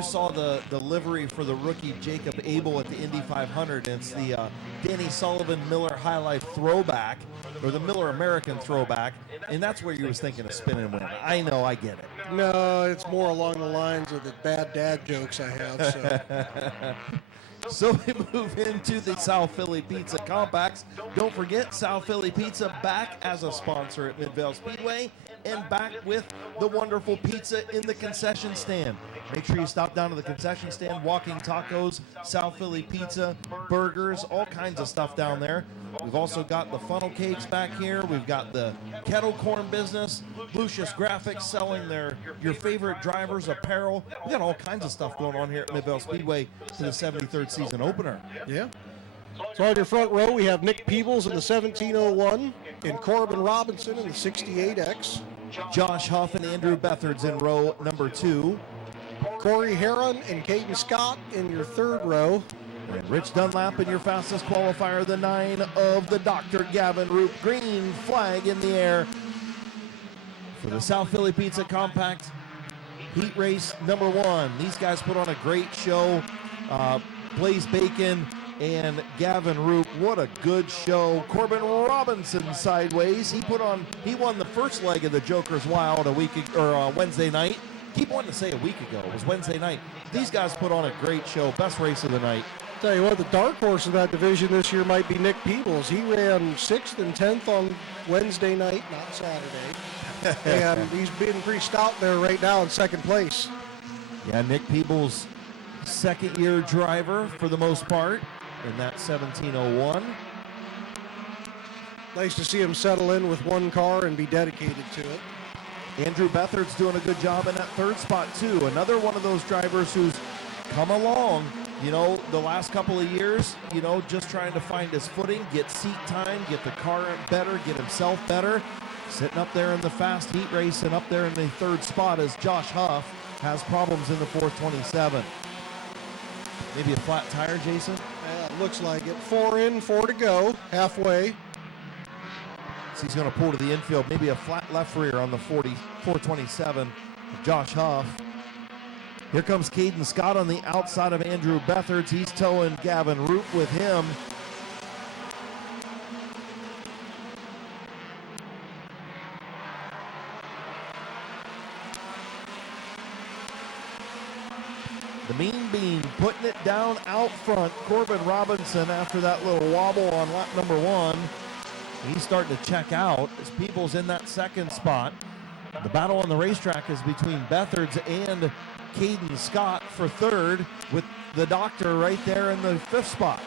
saw the livery for the rookie Jacob Abel at the Indy 500. And it's the Danny Sullivan Miller High Life throwback, or the Miller American throwback, and that's where you was thinking of spin and win. I know, I get it. No, it's more along the lines of the bad dad jokes I have. So. So we move into the South Philly Pizza Compacts. Don't forget, South Philly Pizza back as a sponsor at Midvale Speedway and back with the wonderful pizza in the concession stand. Make sure you stop down to the concession stand. Walking Tacos, South Philly Pizza, burgers, all kinds of stuff down there. We've also got the funnel cakes back here. We've got the kettle corn business, Lucius Graphics selling your favorite drivers apparel. We got all kinds of stuff going on here at Midvale Speedway for the 73rd season opener. Yeah. So on your front row, we have Nick Peebles in the 1701 and Corbin Robinson in the 68X. Josh Huff and Andrew Bethards in row number 2. Corey Heron and Caden Scott in your third row. And Rich Dunlap in your fastest qualifier, the 9 of the Dr. Gavin Roop. Green flag in the air for the South Philly Pizza Compact Heat Race number 1. These guys put on a great show. Blaze Bacon and Gavin Roop, what a good show. Corbin Robinson sideways. He won the first leg of the Joker's Wild Wednesday night. Keep wanting to say a week ago. It was Wednesday night. These guys put on a great show. Best race of the night. Tell you what, the dark horse of that division this year might be Nick Peebles. He ran 6th and 10th on Wednesday night, not Saturday. And he's being pretty stout there right now in second place. Yeah, Nick Peebles, second-year driver for the most part in that 1701. Nice to see him settle in with one car and be dedicated to it. Andrew Bethards doing a good job in that third spot, too. Another one of those drivers who's come along, the last couple of years, just trying to find his footing, get seat time, get the car better, get himself better. Sitting up there in the fast heat race and up there in the third spot as Josh Huff has problems in the 427. Maybe a flat tire, Jason? Yeah, it looks like it. 4 in, 4 to go, halfway. So he's going to pull to the infield. Maybe a flat left rear on the 427. Josh Huff. Here comes Caden Scott on the outside of Andrew Bethards. He's towing Gavin Roop with him. The Mean Bean putting it down out front. Corbin Robinson after that little wobble on lap number 1. He's starting to check out as Peebles in that second spot. The battle on the racetrack is between Bethards and Caden Scott for third, with the doctor right there in the 5th spot.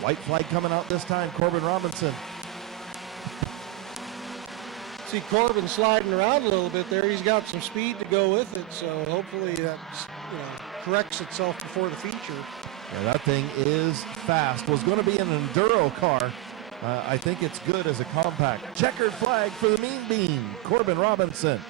White flag coming out this time, Corbin Robinson. See Corbin sliding around a little bit there. He's got some speed to go with it, so hopefully that corrects itself before the feature. Yeah, that thing is fast. Was going to be an enduro car. I think it's good as a compact. Checkered flag for the Mean Bean, Corbin Robinson.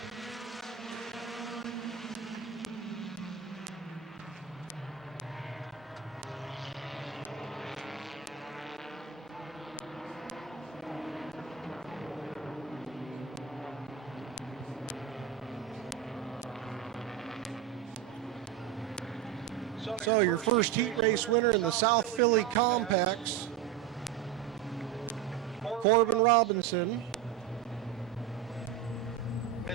So your first heat race winner in the South Philly Compacts, Corbin Robinson.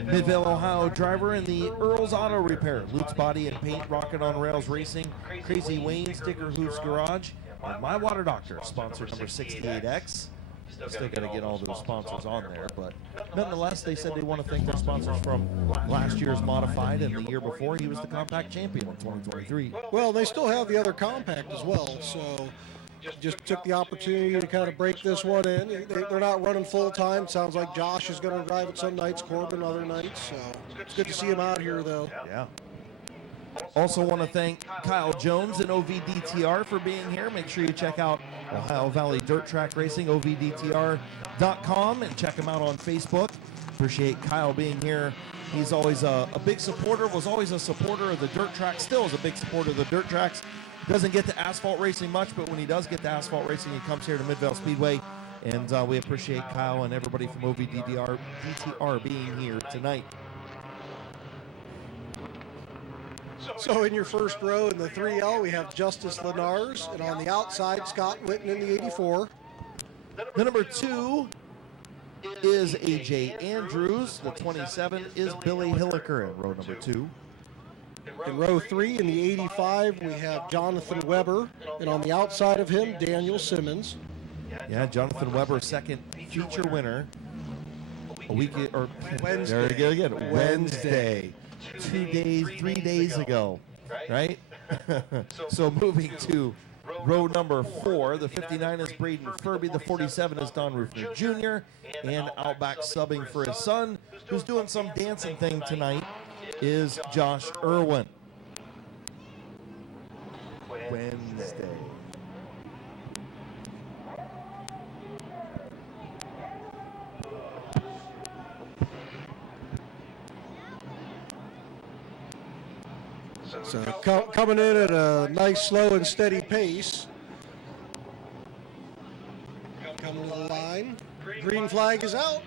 Midvale, Ohio driver in the Earl's Auto Repair, Luke's Body and Paint, Rocket on Rails Racing, Crazy Wayne, Sticker Hoops Garage, and My Water Doctor, sponsor number 68X. Still got to get all those sponsors on there, but nonetheless, they said they want to thank their sponsors from last year's Modified and the year before. He was the compact champion in 2023. Well, they still have the other compact as well, so just took the opportunity to kind of break this one in. They're not running full time. Sounds like Josh is going to drive it some nights, Corbin other nights, so it's good to see him out here, though. Yeah. Also want to thank Kyle Jones and OVDTR for being here. Make sure you check out Ohio Valley Dirt Track Racing, ovdtr.com, and check him out on Facebook. Appreciate Kyle being here. He's always a big supporter, was always a supporter of the dirt track, still is a big supporter of the dirt tracks. Doesn't get to asphalt racing much, but when he does get to asphalt racing, he comes here to Midvale Speedway And we appreciate Kyle and everybody from DTR being here tonight. So in your first row in the 3L, we have Justice Lenars, and on the outside, Scott Witten in the 84. The number 2 is AJ Andrews. The 27 is Billy Hilliker in row number 2. In row 3 in the 85, we have Jonathan Weber, and on the outside of him, Daniel Simmons. Yeah, Jonathan Weber, second feature winner. A week or Wednesday. There we go again. Wednesday. 3 days ago, right? So moving to row number 4, the 59 is Braden Furby, the 47 is Don Rufner Jr., and Outback subbing for his son, who's doing some dancing thing tonight, is Josh Irwin. Wednesday. So coming in at a nice, slow and steady pace. Coming to the line. Green flag is out.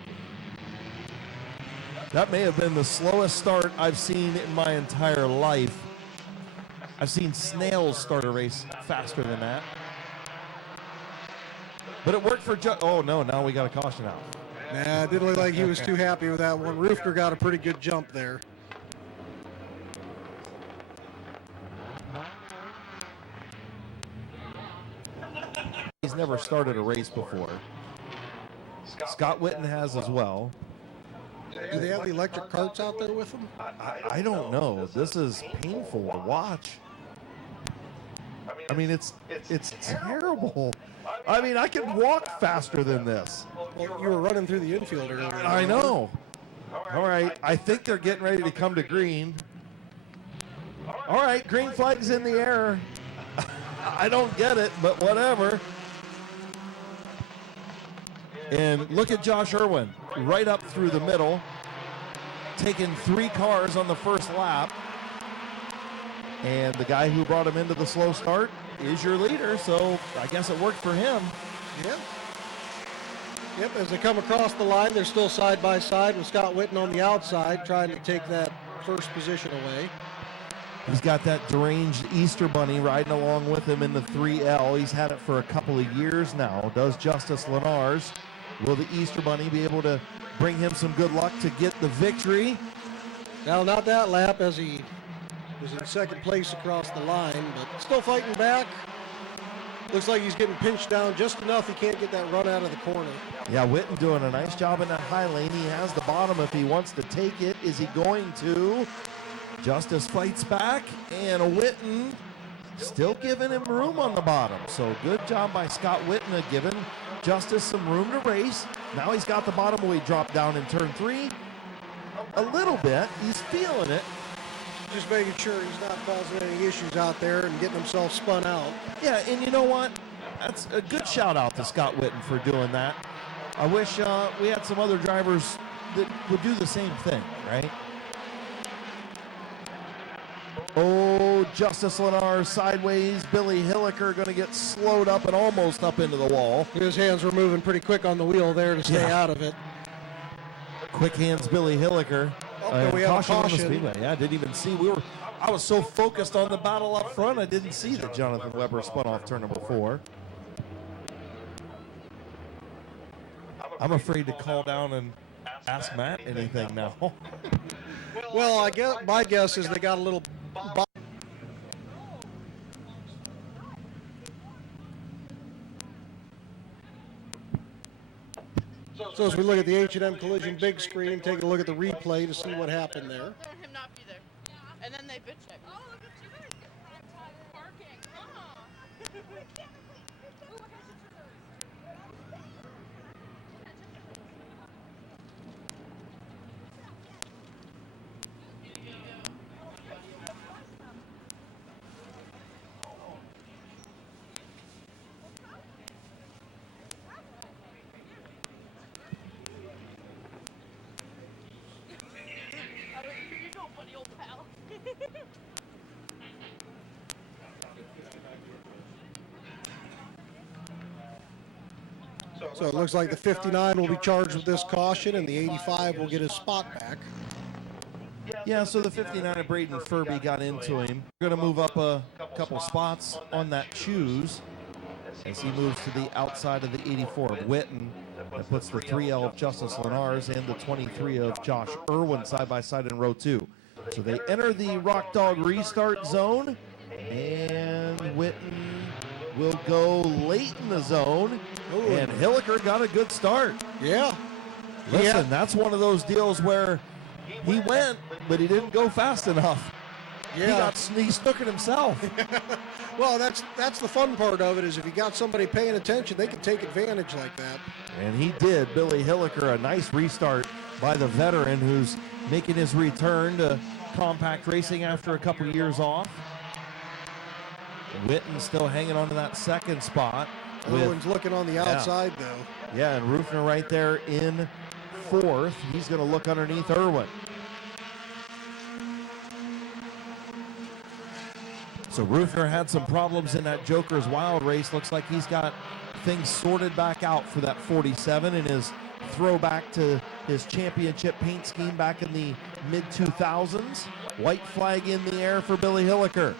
That may have been the slowest start I've seen in my entire life. I've seen snails start a race faster than that. But it worked for oh no, now we got a caution out. Nah, it didn't look like he was too happy with that one. Rufner got a pretty good jump there. He's never started a race before. Scott Witten has as well. Do they have the electric carts out there with them? I don't know. This is painful to watch. I mean, it's terrible. I mean, I could walk faster than this. Well, you were running through the infield earlier. I know. All right, I think they're getting ready to come to green. All right, green flag's in the air. I don't get it, but whatever. And look at Josh Irwin, right up through the middle, taking 3 cars on the first lap. And the guy who brought him into the slow start is your leader, so I guess it worked for him. Yep. Yep, as they come across the line, they're still side by side with Scott Witten on the outside, trying to take that first position away. He's got that deranged Easter Bunny riding along with him in the 3L. He's had it for a couple of years now. Does Justice Lenars. Will the Easter Bunny be able to bring him some good luck to get the victory? Now, not that lap, as he was in second place across the line, but still fighting back. Looks like he's getting pinched down just enough he can't get that run out of the corner. Yeah, Witten doing a nice job in that high lane. He has the bottom if he wants to take it. Is he going to? Justice fights back, and Witten still giving him room on the bottom. So good job by Scott Witten of giving Justice some room to race. Now he's got the bottom weight drop down in turn 3 a little bit. He's feeling it. Just making sure he's not causing any issues out there and getting himself spun out. Yeah, and you know what? That's a good shout out to Scott Witten for doing that. I wish we had some other drivers that would do the same thing, right? Oh, Justice Lenars sideways. Billy Hilliker going to get slowed up and almost up into the wall. His hands were moving pretty quick on the wheel there to stay out of it. Quick hands, Billy Hilliker. We have a caution on the speedway. Yeah, I didn't even see. I was so focused on the battle up front, I didn't see that Jonathan Weber spun off turn number 4. I'm afraid to call down and ask Matt anything now. Well, my guess is they got a little. So as we look at the H&M Collision big screen, take a look at the replay to see what happened there. Him not be there. And then they bitch check. Oh, look at you guys. Parking. Here you go, buddy, old pal. So it looks like the 59 will be charged with this caution, and the 85 will get his spot back. Yeah, so the 59 of Braden Furby got into him. We're going to move up a couple spots on that choose as he moves to the outside of the 84 of Witten. That puts the 3L of Justice Lenars and the 23 of Josh Irwin side by side in row 2. So they enter the Rock Dog restart zone, and Witten will go late in the zone, and Hilliker got a good start. Yeah. Listen, that's one of those deals where he went, but he didn't go fast enough. Yeah. He stuck it himself. Well, that's the fun part of it, is if you got somebody paying attention, they can take advantage like that. And he did. Billy Hilliker, a nice restart by the veteran who's making his return to compact racing after a couple years off. Witten still hanging on to that second spot. Irwin's looking on the outside, though. Yeah, and Rufner right there in fourth. He's going to look underneath Irwin. So Rufner had some problems in that Joker's Wild race. Looks like he's got things sorted back out for that 47 in his throwback to his championship paint scheme back in the mid-2000s. White flag in the air for Billy Hilliker.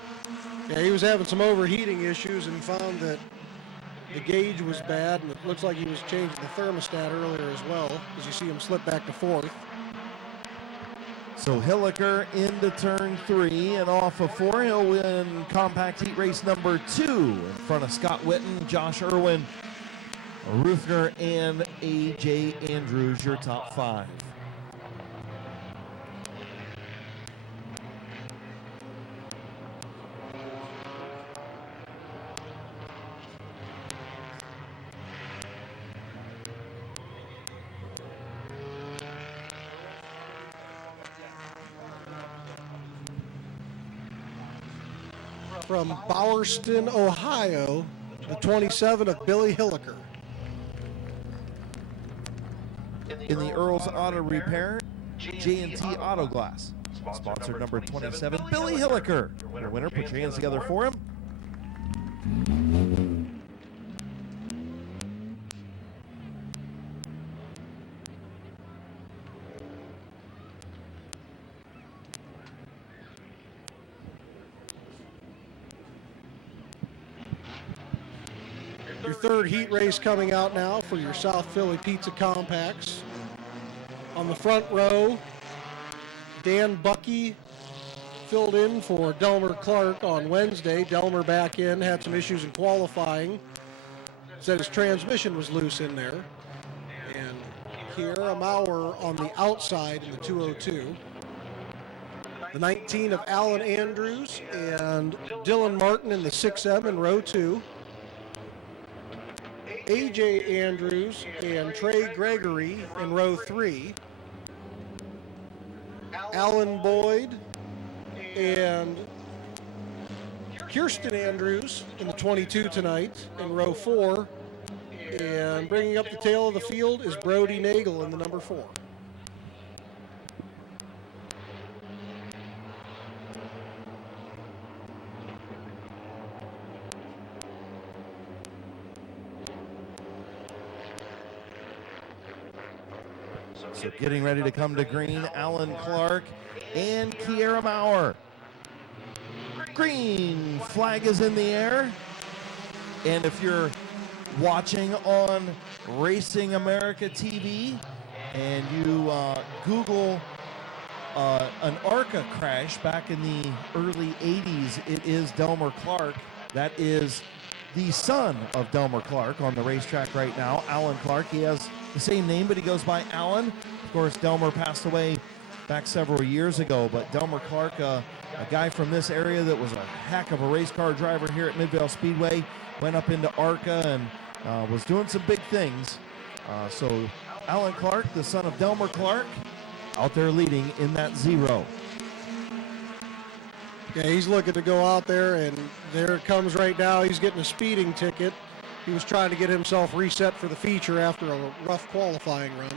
Yeah, he was having some overheating issues and found that the gauge was bad, and it looks like he was changing the thermostat earlier as well, as you see him slip back to fourth. So Hilliker into turn 3 and off of 4. He'll win compact heat race number 2 in front of Scott Witten, Josh Irwin, Rufner, and A.J. Andrews, your top 5. From Bowerston, Ohio, the 27 of Billy Hilliker. In the Earl's Auto Repair, J&T Auto Glass. Sponsor number 27, Billy Hilliker. Your winner, put your hands together for him. Your third heat race coming out now for your South Philly Pizza Compacts. On the front row, Dan Bucky filled in for Delmer Clark on Wednesday. Delmer back in, had some issues in qualifying. Said his transmission was loose in there. And Kiera Maurer on the outside in the 202. The 19 of Alan Andrews and Dylan Martin in the 6M in row 2. A.J. Andrews and Trey Gregory in row 3. Alan Boyd and Kirsten Andrews in the 22 tonight in row 4. And bringing up the tail of the field is Brody Nagel in the number 4. So getting ready to come to green, Alan Clark and Kiera Maurer. Green flag is in the air. And if you're watching on Racing America TV and you Google an ARCA crash back in the early 80s, it is Delmer Clark. That is the son of Delmer Clark on the racetrack right now, Alan Clark. He has the same name, but he goes by Alan. Of course, Delmer passed away back several years ago, but Delmer Clark, a guy from this area that was a heck of a race car driver here at Midvale Speedway, went up into ARCA and was doing some big things. So Alan Clark, the son of Delmer Clark, out there leading in that 0. Yeah, he's looking to go out there, and there it comes right now. He's getting a speeding ticket. He was trying to get himself reset for the feature after a rough qualifying run.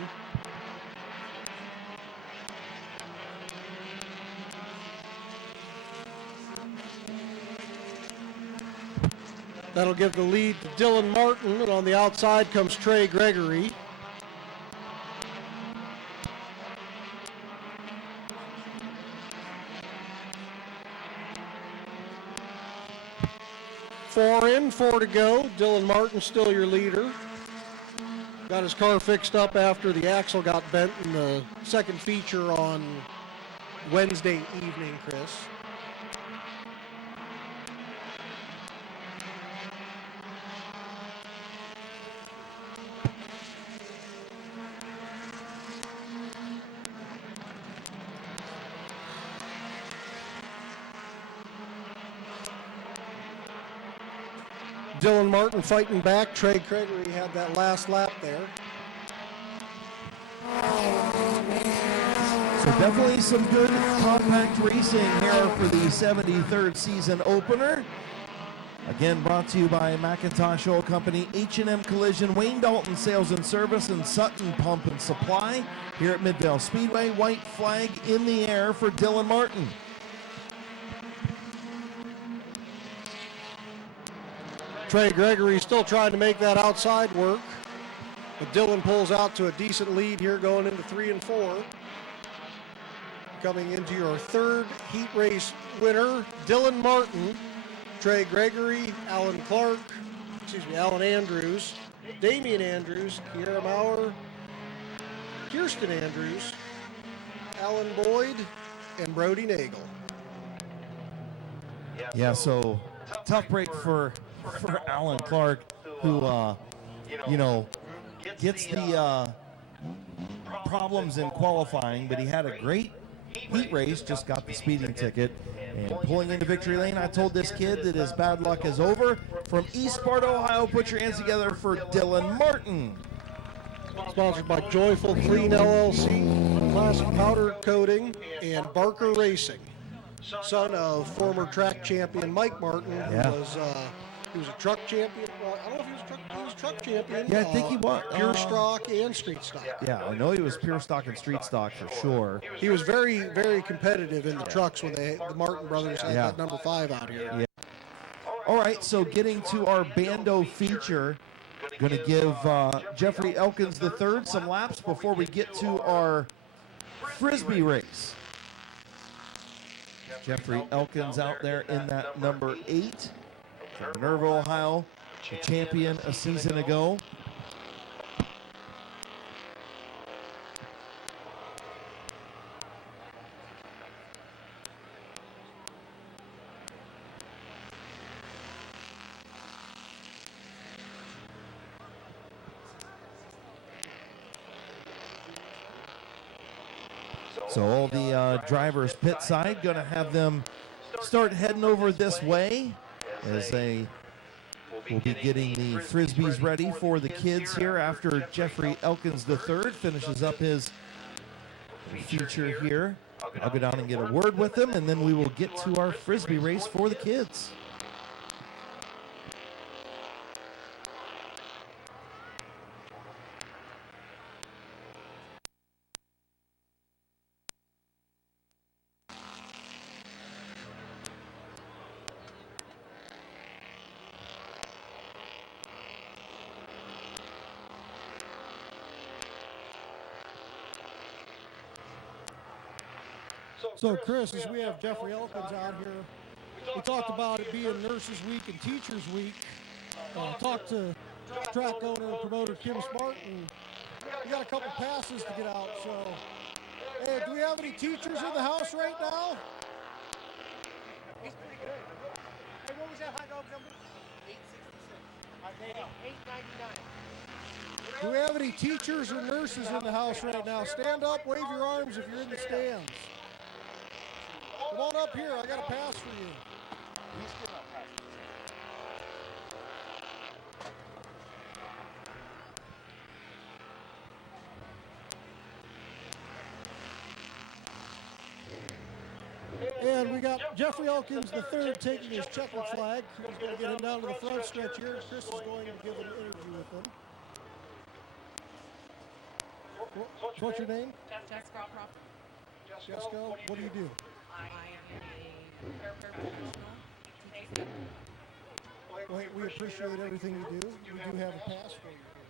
That'll give the lead to Dylan Martin, and on the outside comes Trey Gregory. Four in, four to go. Dylan Martin still your leader. Got his car fixed up after the axle got bent in the second feature on Wednesday evening, Chris. Dylan Martin fighting back. Trey Gregory had that last lap there. So definitely some good compact racing here for the 73rd season opener. Again, brought to you by McIntosh Oil Company, H&M Collision, Wayne Dalton Sales and Service, and Sutton Pump and Supply. Here at Midvale Speedway, white flag in the air for Dylan Martin. Trey Gregory still trying to make that outside work, but Dylan pulls out to a decent lead here going into 3 and 4. Coming into your third heat race winner, Dylan Martin, Trey Gregory, Alan Andrews, Damian Andrews, Kiera Maurer, Kirsten Andrews, Alan Boyd, and Brody Nagel. Yeah, so tough break for Alan Clark, who, gets the problems in qualifying, but he had a great heat race, just got the speeding ticket. And pulling into victory lane, I told this kid that his bad luck is over. From East Sparta, Ohio, put your hands together for Dylan Martin. Sponsored by Joyful Clean LLC, Classic Powder Coating, and Barker Racing. Son of former track champion Mike Martin, he was a truck champion. Well, I don't know if he was truck champion. Yeah, I think he was. Pure stock and street stock. Yeah, I know he was pure stock and street stock for sure. He was very, very competitive in the trucks when the Martin brothers had that number 5 out here. Yeah. All right, so getting to our Bando feature, going to give Jeffrey Elkins III some laps before we get to our Frisbee race. Jeffrey Elkins out there in that number 8. From Minerva, Ohio, the champion a season ago. So all the drivers pit side, going to have them start heading over this way as they will be getting the Frisbees ready for the kids here after Jeffrey Elkins III finishes up his feature here. I'll go down and get a word with him, and then we will get to our Frisbee race for the kids. So, Chris, as we have Jeffrey Elkins out here, we talked about it being Nurses Week and Teachers Week. Talked to track owner and promoter Kim Smart, and we got a couple passes to get out. So, hey, do we have any teachers in the house right now? He's pretty good. Hey, what was that hot dog number? 866. 899. Do we have any teachers or nurses in the house right now? Stand up, wave your arms if you're in the stands. Come on up here, I got a pass for you. He's giving up passes. And we got Jeffrey Elkins III taking his checkered flag. He's going to get him down to the front stretch here. Chris is going to give an interview with him. What's your name? Jessica Crawford. Jessica, what do you do? I am a paraprofessional. Well, we appreciate everything you do. We do have a pass for you here.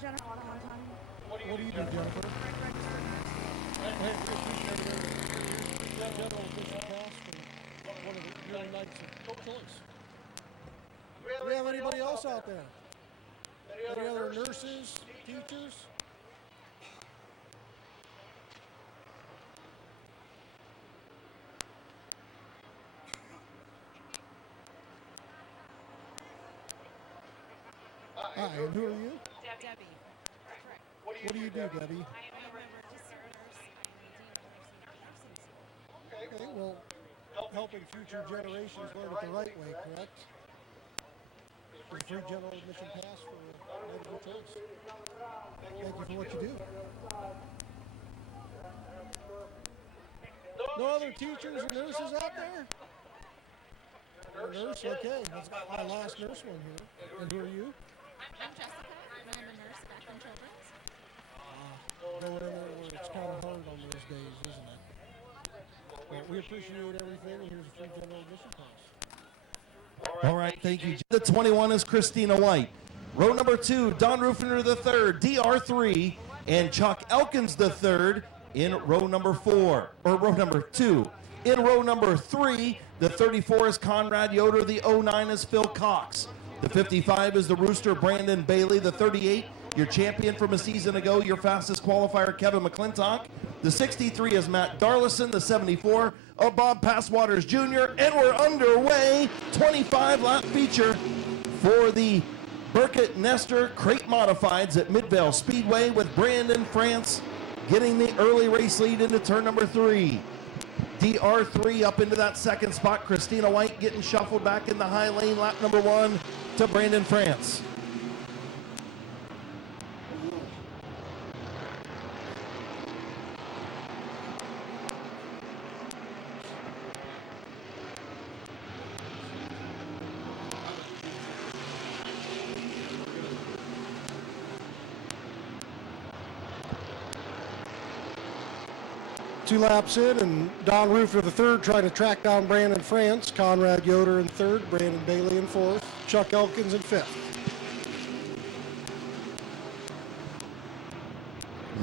Jennifer, one time. What do you do, Jennifer? Hey, we appreciate everything. Here's your general admission pass for one of the really nights of choice. Do we have anybody else out there? Any other nurses, teachers? Hi, and who are you? Debbie. What do you do, Debbie? I am a registered nurse. I am a nursing school. Okay, well, helping future generations learn it the right way, correct? With a free general admission pass for medical choice. Thank you for what you do. No other teachers or nurses out there? A nurse, okay. That's my last nurse one here. And who are you? I'm Jessica, and I'm a nurse back in Children's. Going in there where it's kind of hard on those days, isn't it? Well, we appreciate everything, and here's a free general admission pass. All right, thank you. The 21 is Christina White. Row number 2, Don Rufiner III, DR3, and Chuck Elkins III in row number 4, or row number 2. In row number 3, the 34 is Conrad Yoder, the 09 is Phil Cox. The 55 is the Rooster Brandon Bailey, the 38, your champion from a season ago, your fastest qualifier Kevin McClintock. The 63 is Matt Darlison, the 74 of Bob Passwaters Jr., and we're underway. 25-lap feature for the Burkett Nestor Crate Modifieds at Midvale Speedway with Brandon France getting the early race lead into turn number 3. DR3 up into that second spot. Christina White getting shuffled back in the high lane, lap number 1 to Brandon France. Two laps in, and Don Ruffer the third trying to track down Brandon France. Conrad Yoder in third, Brandon Bailey in fourth, Chuck Elkins in fifth.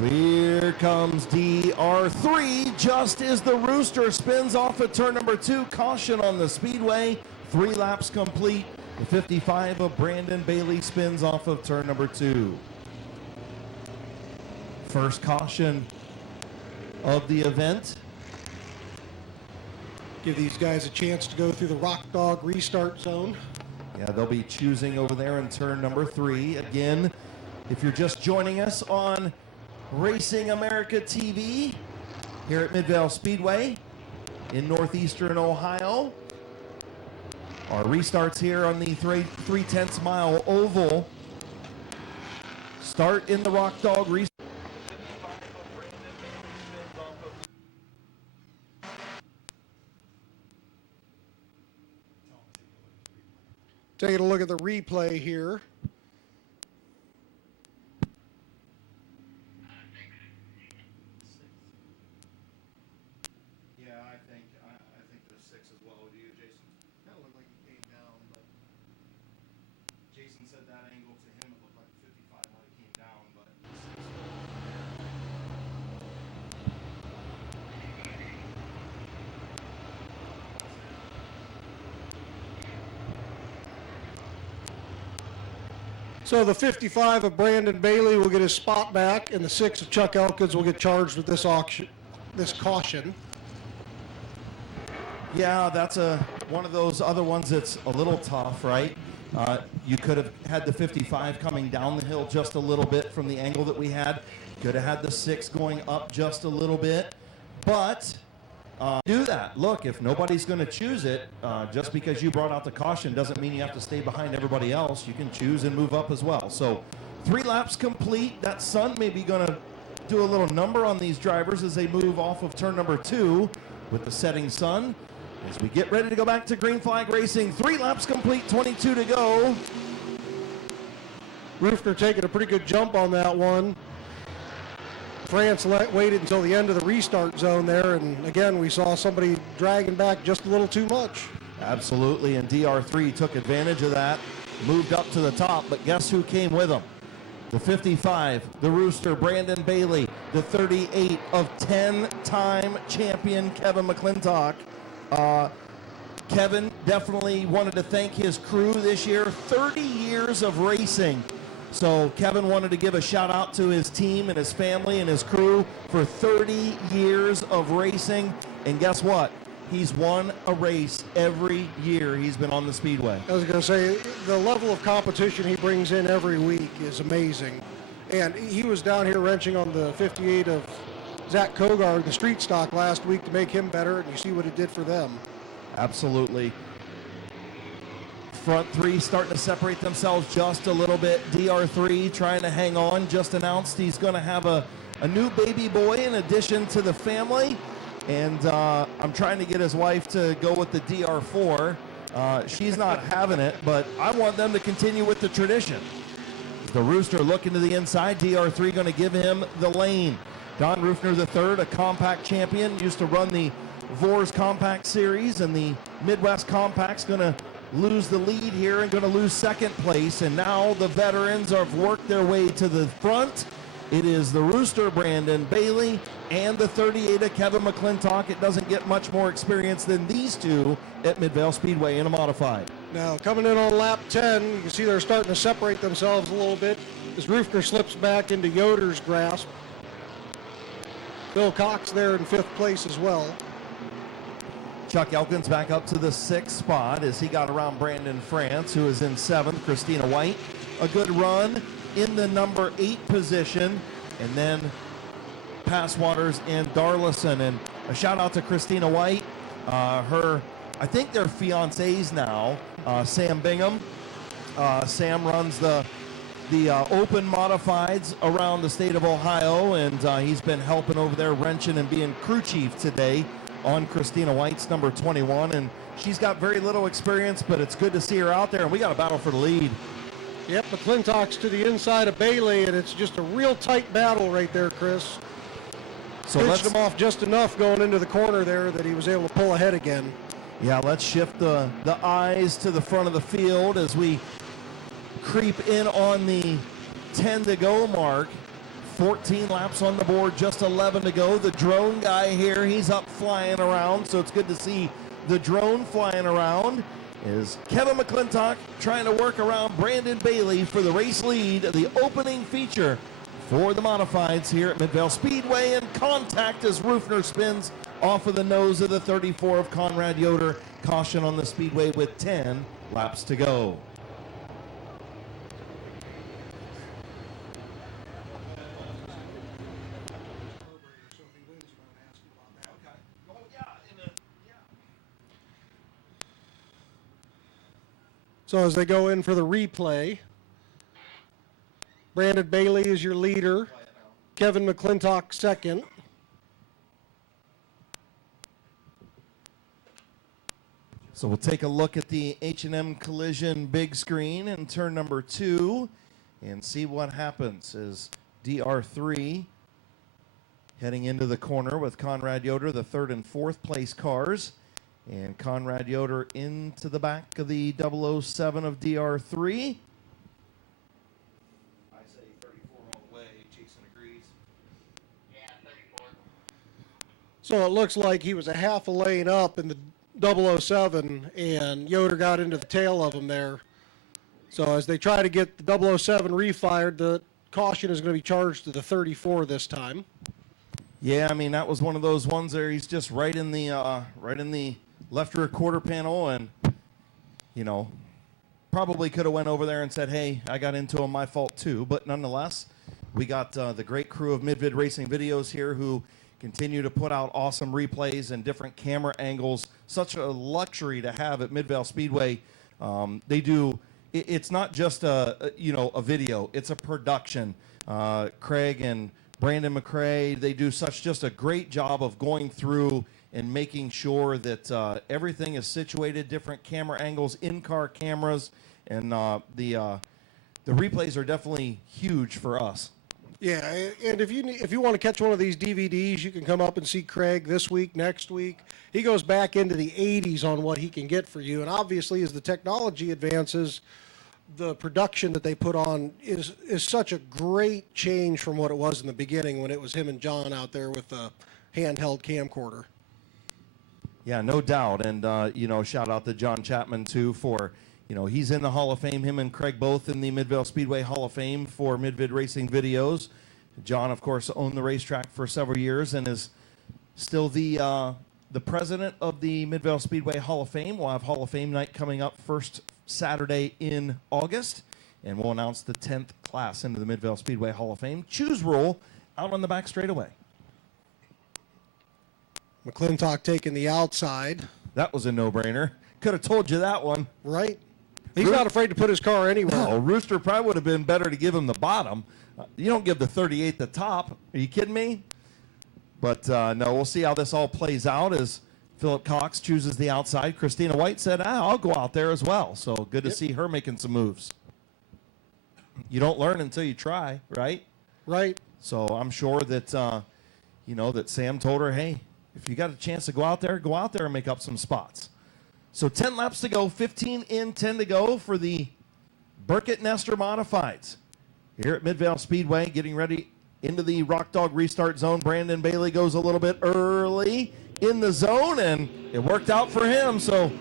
Here comes DR3 just as the Rooster spins off at turn number 2. Caution on the speedway. 3 laps complete. The 55 of Brandon Bailey spins off of turn number 2. First caution of the event. Give these guys a chance to go through the Rock Dog restart zone. Yeah, they'll be choosing over there in turn number 3. Again, if you're just joining us on Racing America TV here at Midvale Speedway in northeastern Ohio. Our restarts here on the 3/10 mile oval start in the Rock Dog restart. Taking a look at the replay here. Yeah, I think there's 6 as well. Do you, Jason? That looked like he came down, but Jason said that angle to him, it looked like 55 might have came down, but so the 55 of Brandon Bailey will get his spot back, and the 6 of Chuck Elkins will get charged with this caution. yeah, that's one of those other ones that's a little tough, right? You could have had the 55 coming down the hill just a little bit from the angle that we had. Could have had the 6 going up just a little bit, but do that. Look, if nobody's going to choose it, just because you brought out the caution doesn't mean you have to stay behind everybody else. You can choose and move up as well. So 3 laps complete. That sun may be going to do a little number on these drivers as they move off of turn number 2 with the setting sun. As we get ready to go back to green flag racing, 3 laps complete, 22 to go. Rufner taking a pretty good jump on that one. France waited until the end of the restart zone there, and again, we saw somebody dragging back just a little too much. Absolutely, and DR3 took advantage of that, moved up to the top, but guess who came with him? The 55, the Rooster, Brandon Bailey, the 38 of 10-time champion Kevin McClintock. Kevin definitely wanted to thank his crew this year, 30 years of racing. So Kevin wanted to give a shout out to his team and his family and his crew for 30 years of racing. And guess what? He's won a race every year he's been on the Speedway. I was going to say, the level of competition he brings in every week is amazing. And he was down here wrenching on the 58 of Zach Kogar, the street stock, last week to make him better, and you see what it did for them. Absolutely. Front three starting to separate themselves just a little bit. DR3 trying to hang on. Just announced he's going to have a new baby boy in addition to the family. And I'm trying to get his wife to go with the DR4. She's not having it, but I want them to continue with the tradition. The Rooster looking to the inside. DR3 going to give him the lane. Don Rufner III, a compact champion, used to run the Vors Compact Series, and the Midwest Compact's going to lose the lead here and going to lose second place. And now the veterans have worked their way to the front. It is the Rooster, Brandon Bailey, and the 38 of Kevin McClintock. It doesn't get much more experience than these two at Midvale Speedway in a modified. Now, coming in on lap 10, you can see they're starting to separate themselves a little bit as Rufner slips back into Yoder's grasp. Bill Cox there in 5th place as well. Chuck Elkins back up to the 6th spot as he got around Brandon France, who is in 7th. Christina White, a good run in the number 8 position. And then Passwaters and Darlison. And a shout out to Christina White. I think they're fiancés now. Sam Bingham. Sam runs the open modifieds around the state of Ohio, and he's been helping over there, wrenching and being crew chief today on Christina White's number 21. And she's got very little experience, but it's good to see her out there, and we got a battle for the lead. Yep, McClintock's to the inside of Bailey, and it's just a real tight battle right there, Chris. So Pitched him off just enough going into the corner there that he was able to pull ahead again. Yeah, let's shift the eyes to the front of the field as we creep in on the 10 to go mark. 14 laps on the board, just 11 to go. The drone guy here, he's up flying around, so it's good to see the drone flying around. Is Kevin McClintock trying to work around Brandon Bailey for the race lead, the opening feature for the modifieds here at Midvale Speedway. And contact as Rufner spins off of the nose of the 34 of Conrad Yoder. Caution on the speedway with 10 laps to go. So as they go in for the replay, Brandon Bailey is your leader. Kevin McClintock second. So we'll take a look at the H&M Collision big screen in turn number 2 and see what happens as DR3 heading into the corner with Conrad Yoder, the 3rd and 4th place cars. And Conrad Yoder into the back of the 007 of DR3. I say 34 all the way. Jason agrees. Yeah, 34. So it looks like he was a half a lane up in the 007, and Yoder got into the tail of him there. So as they try to get the 007 refired, the caution is going to be charged to the 34 this time. Yeah, I mean, that was one of those ones there. He's just right in the left rear quarter panel, and you know, probably could have went over there and said, hey, I got into him, my fault too. But nonetheless, we got the great crew of Mid-Vid Racing Videos here who continue to put out awesome replays and different camera angles. Such a luxury to have at Midvale Speedway. They do, it's not just a video, it's a production. Craig and Brandon McCrae, they do just a great job of going through and making sure that everything is situated, different camera angles, in-car cameras, and the replays are definitely huge for us. Yeah, and if you want to catch one of these DVDs, you can come up and see Craig this week, next week. He goes back into the 80s on what he can get for you. And obviously, as the technology advances, the production that they put on is such a great change from what it was in the beginning when it was him and John out there with the handheld camcorder. Yeah, no doubt. And, shout out to John Chapman, too, for, he's in the Hall of Fame. Him and Craig both in the Midvale Speedway Hall of Fame for Mid-Vid racing videos. John, of course, owned the racetrack for several years and is still the president of the Midvale Speedway Hall of Fame. We'll have Hall of Fame night coming up first Saturday in August, and we'll announce the 10th class into the Midvale Speedway Hall of Fame. Choose rule out on the back straightaway. McClintock taking the outside. That was a no-brainer. Could have told you that one. Right. He's not afraid to put his car anywhere. No, Rooster probably would have been better to give him the bottom. You don't give the 38 the top. Are you kidding me? But no, we'll see how this all plays out as Philip Cox chooses the outside. Christina White said, I'll go out there as well. So good to see her making some moves. You don't learn until you try, right? Right. So I'm sure that, that Sam told her, hey, if you got a chance to go out there and make up some spots. So 10 laps to go, 15 in, 10 to go for the Burkett Nestor Modifieds. Here at Midvale Speedway, getting ready into the Rock Dog restart zone. Brandon Bailey goes a little bit early in the zone, and it worked out for him. So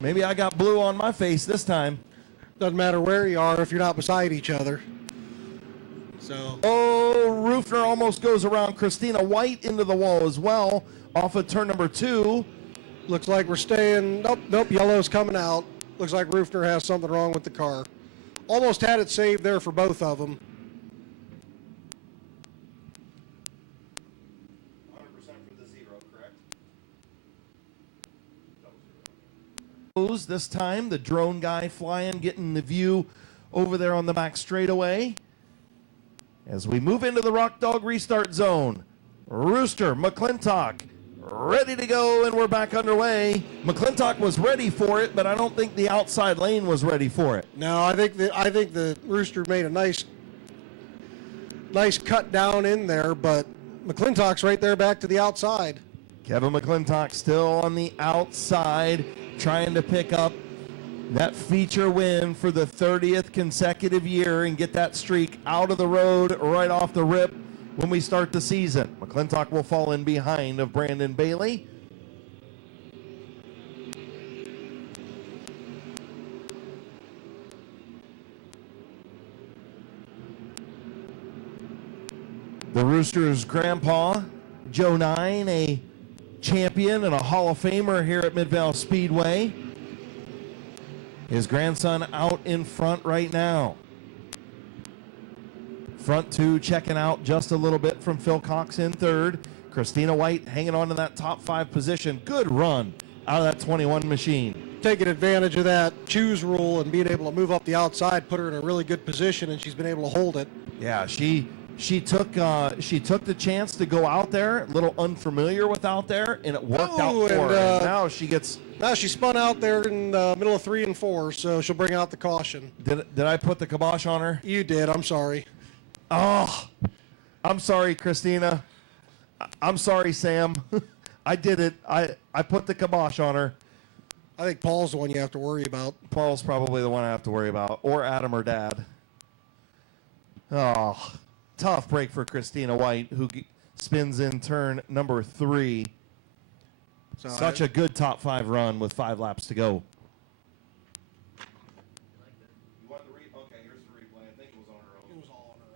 maybe I got blue on my face this time. Doesn't matter where you are if you're not beside each other. So. Oh, Rufner almost goes around Christina White into the wall as well, off of turn number 2. Looks like we're staying. Nope, yellow's coming out. Looks like Rufner has something wrong with the car. Almost had it saved there for both of them. 100% for the 0, correct? This time, the drone guy flying, getting the view over there on the back straightaway. As we move into the Rock Dog restart zone, Rooster, McClintock, ready to go, and we're back underway. McClintock was ready for it, but I don't think the outside lane was ready for it. No, I think the Rooster made a nice cut down in there, but McClintock's right there back to the outside. Kevin McClintock still on the outside, trying to pick up that feature win for the 30th consecutive year and get that streak out of the road right off the rip when we start the season. McClintock will fall in behind of Brandon Bailey. The Roosters' grandpa, Joe Nine, a champion and a Hall of Famer here at Midvale Speedway. His grandson out in front right now. Front 2 checking out just a little bit from Phil Cox in 3rd. Christina White hanging on to that top 5 position. Good run out of that 21 machine. Taking advantage of that choose rule and being able to move up the outside, put her in a really good position, and she's been able to hold it. Yeah, she took the chance to go out there, a little unfamiliar with out there, and it worked out for her. And now she spun out there in the middle of 3 and 4, so she'll bring out the caution. Did I put the kibosh on her? You did. I'm sorry. Oh, I'm sorry, Christina. I'm sorry, Sam. I did it. I put the kibosh on her. I think Paul's the one you have to worry about. Paul's probably the one I have to worry about, or Adam or Dad. Oh, tough break for Christina White, who spins in turn number 3. So Such a good top 5 run with 5 laps to go. You want the okay, here's the replay. I think it was on her own. It was all on her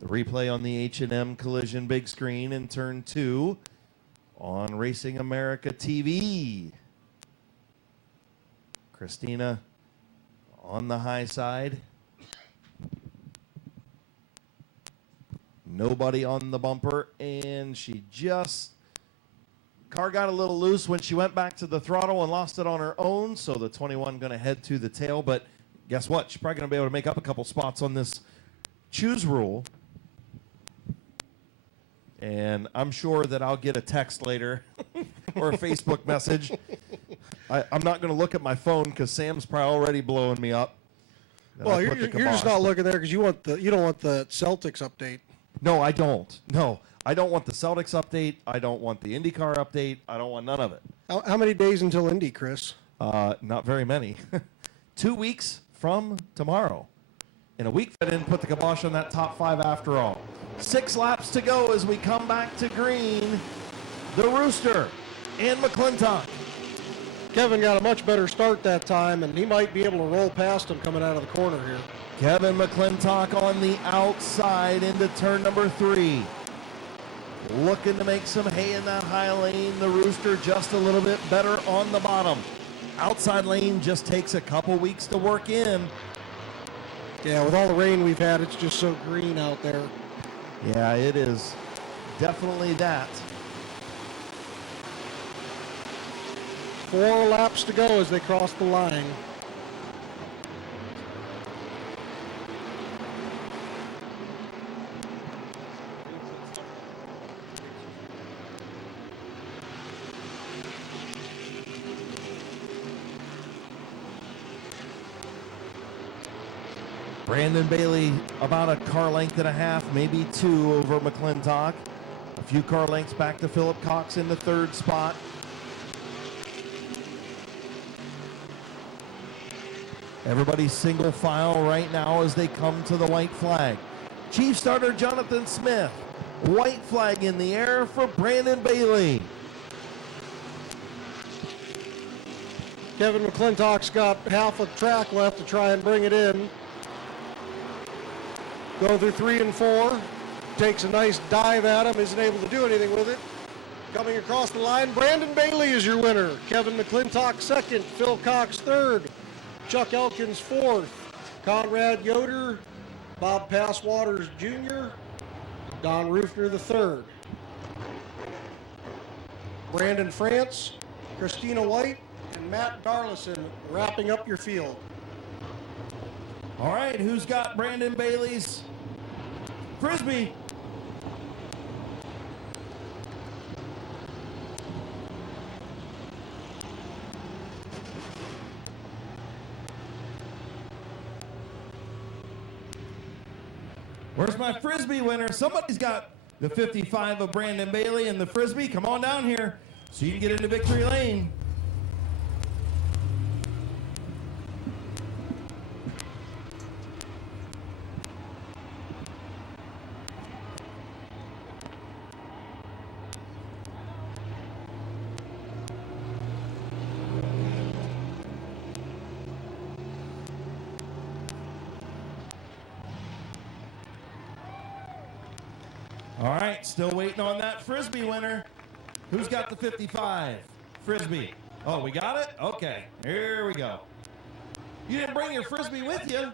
own. The replay on the H&M Collision big screen in turn 2 on Racing America TV. Christina on the high side. Nobody on the bumper, and car got a little loose when she went back to the throttle and lost it on her own, so the 21 going to head to the tail, but guess what? She's probably going to be able to make up a couple spots on this choose rule. And I'm sure that I'll get a text later or a Facebook message. I'm not going to look at my phone because Sam's probably already blowing me up. that Well, I you're, put the you're just kibosh. not looking there because you don't want the Celtics update. No, I don't. No, I don't want the Celtics update. I don't want the IndyCar update. I don't want none of it. How many days until Indy, Chris? Not very many. 2 weeks from tomorrow. In a week, I didn't put the kibosh on that top 5 after all. 6 laps to go as we come back to green. The Rooster and McClintock. Kevin got a much better start that time, and he might be able to roll past him coming out of the corner here. Kevin McClintock on the outside into turn number 3. Looking to make some hay in that high lane. The Rooster just a little bit better on the bottom. Outside lane just takes a couple weeks to work in. Yeah, with all the rain we've had, it's just so green out there. Yeah, it is definitely that. 4 laps to go as they cross the line. Brandon Bailey about a car length and a half, maybe 2 over McClintock. A few car lengths back to Philip Cox in the 3rd spot. Everybody single file right now as they come to the white flag. Chief starter Jonathan Smith. White flag in the air for Brandon Bailey. Kevin McClintock's got half a track left to try and bring it in. Going through 3 and 4. Takes a nice dive at him. Isn't able to do anything with it. Coming across the line, Brandon Bailey is your winner. Kevin McClintock 2nd. Phil Cox 3rd. Chuck Elkins 4th. Conrad Yoder. Bob Passwaters Jr. Don Rufner the 3rd. Brandon France, Christina White, and Matt Darlison wrapping up your field. All right, who's got Brandon Bailey's Frisbee? Where's my Frisbee winner? Somebody's got the 55 of Brandon Bailey and the Frisbee. Come on down here so you can get into victory lane. All right, still waiting on that Frisbee winner. Who's got the 55? Frisbee. Oh, we got it? Okay, here we go. You didn't bring your Frisbee with you.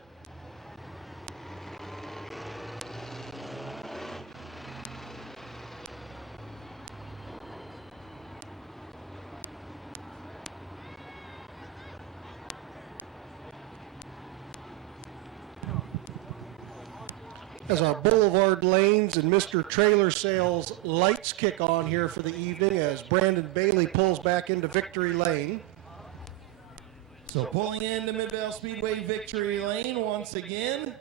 As our Boulevard Lanes and Mr. Trailer Sales lights kick on here for the evening as Brandon Bailey pulls back into victory lane. So pulling into Midvale Speedway victory lane once again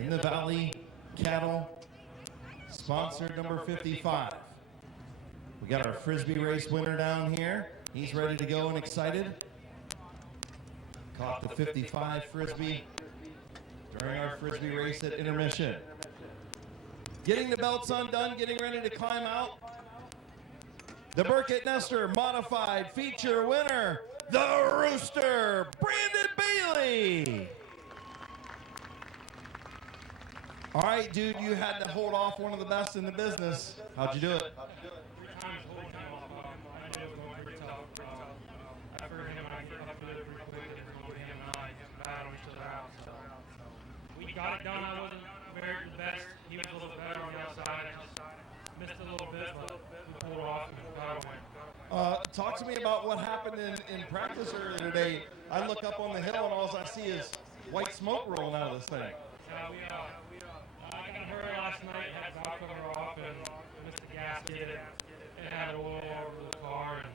in the Valley Cattle sponsor number 55. We got our Frisbee race winner down here. He's ready to go and excited. Caught the 55 Frisbee during our Frisbee race at intermission. Getting the belts undone, getting ready to climb out. The Burkett Nestor modified feature winner, the Rooster, Brandon Bailey. All right, dude, you had to hold off one of the best in the business. How'd you do it? Got it done. I wasn't very the best. He was a little better on the outside. I just missed a little bit, but we pulled off and got a win. Talk to me about what happened in practice earlier today. I look up on the hill and all I see is white smoke rolling out of this thing. I got hurt last night, had the valve cover off, and missed the gasket, and had oil all over the car, and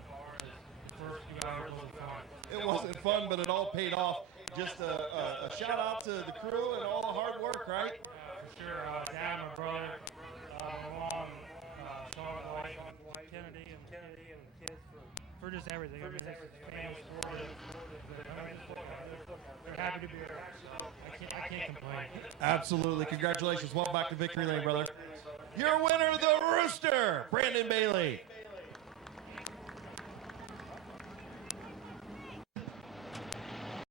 the first few hours wasn't fun. It wasn't fun, but it all paid off. just a shout out to the crew and all the hard work, right? For sure, Dad, my brother, my mom, Sean, Dwight, Kennedy, and the kids for just everything. I mean, this family supportive. They're happy to be here. I can't complain. Absolutely. Congratulations. Welcome back to Victory Lane, brother. Your winner, the Rooster, Brandon Bailey.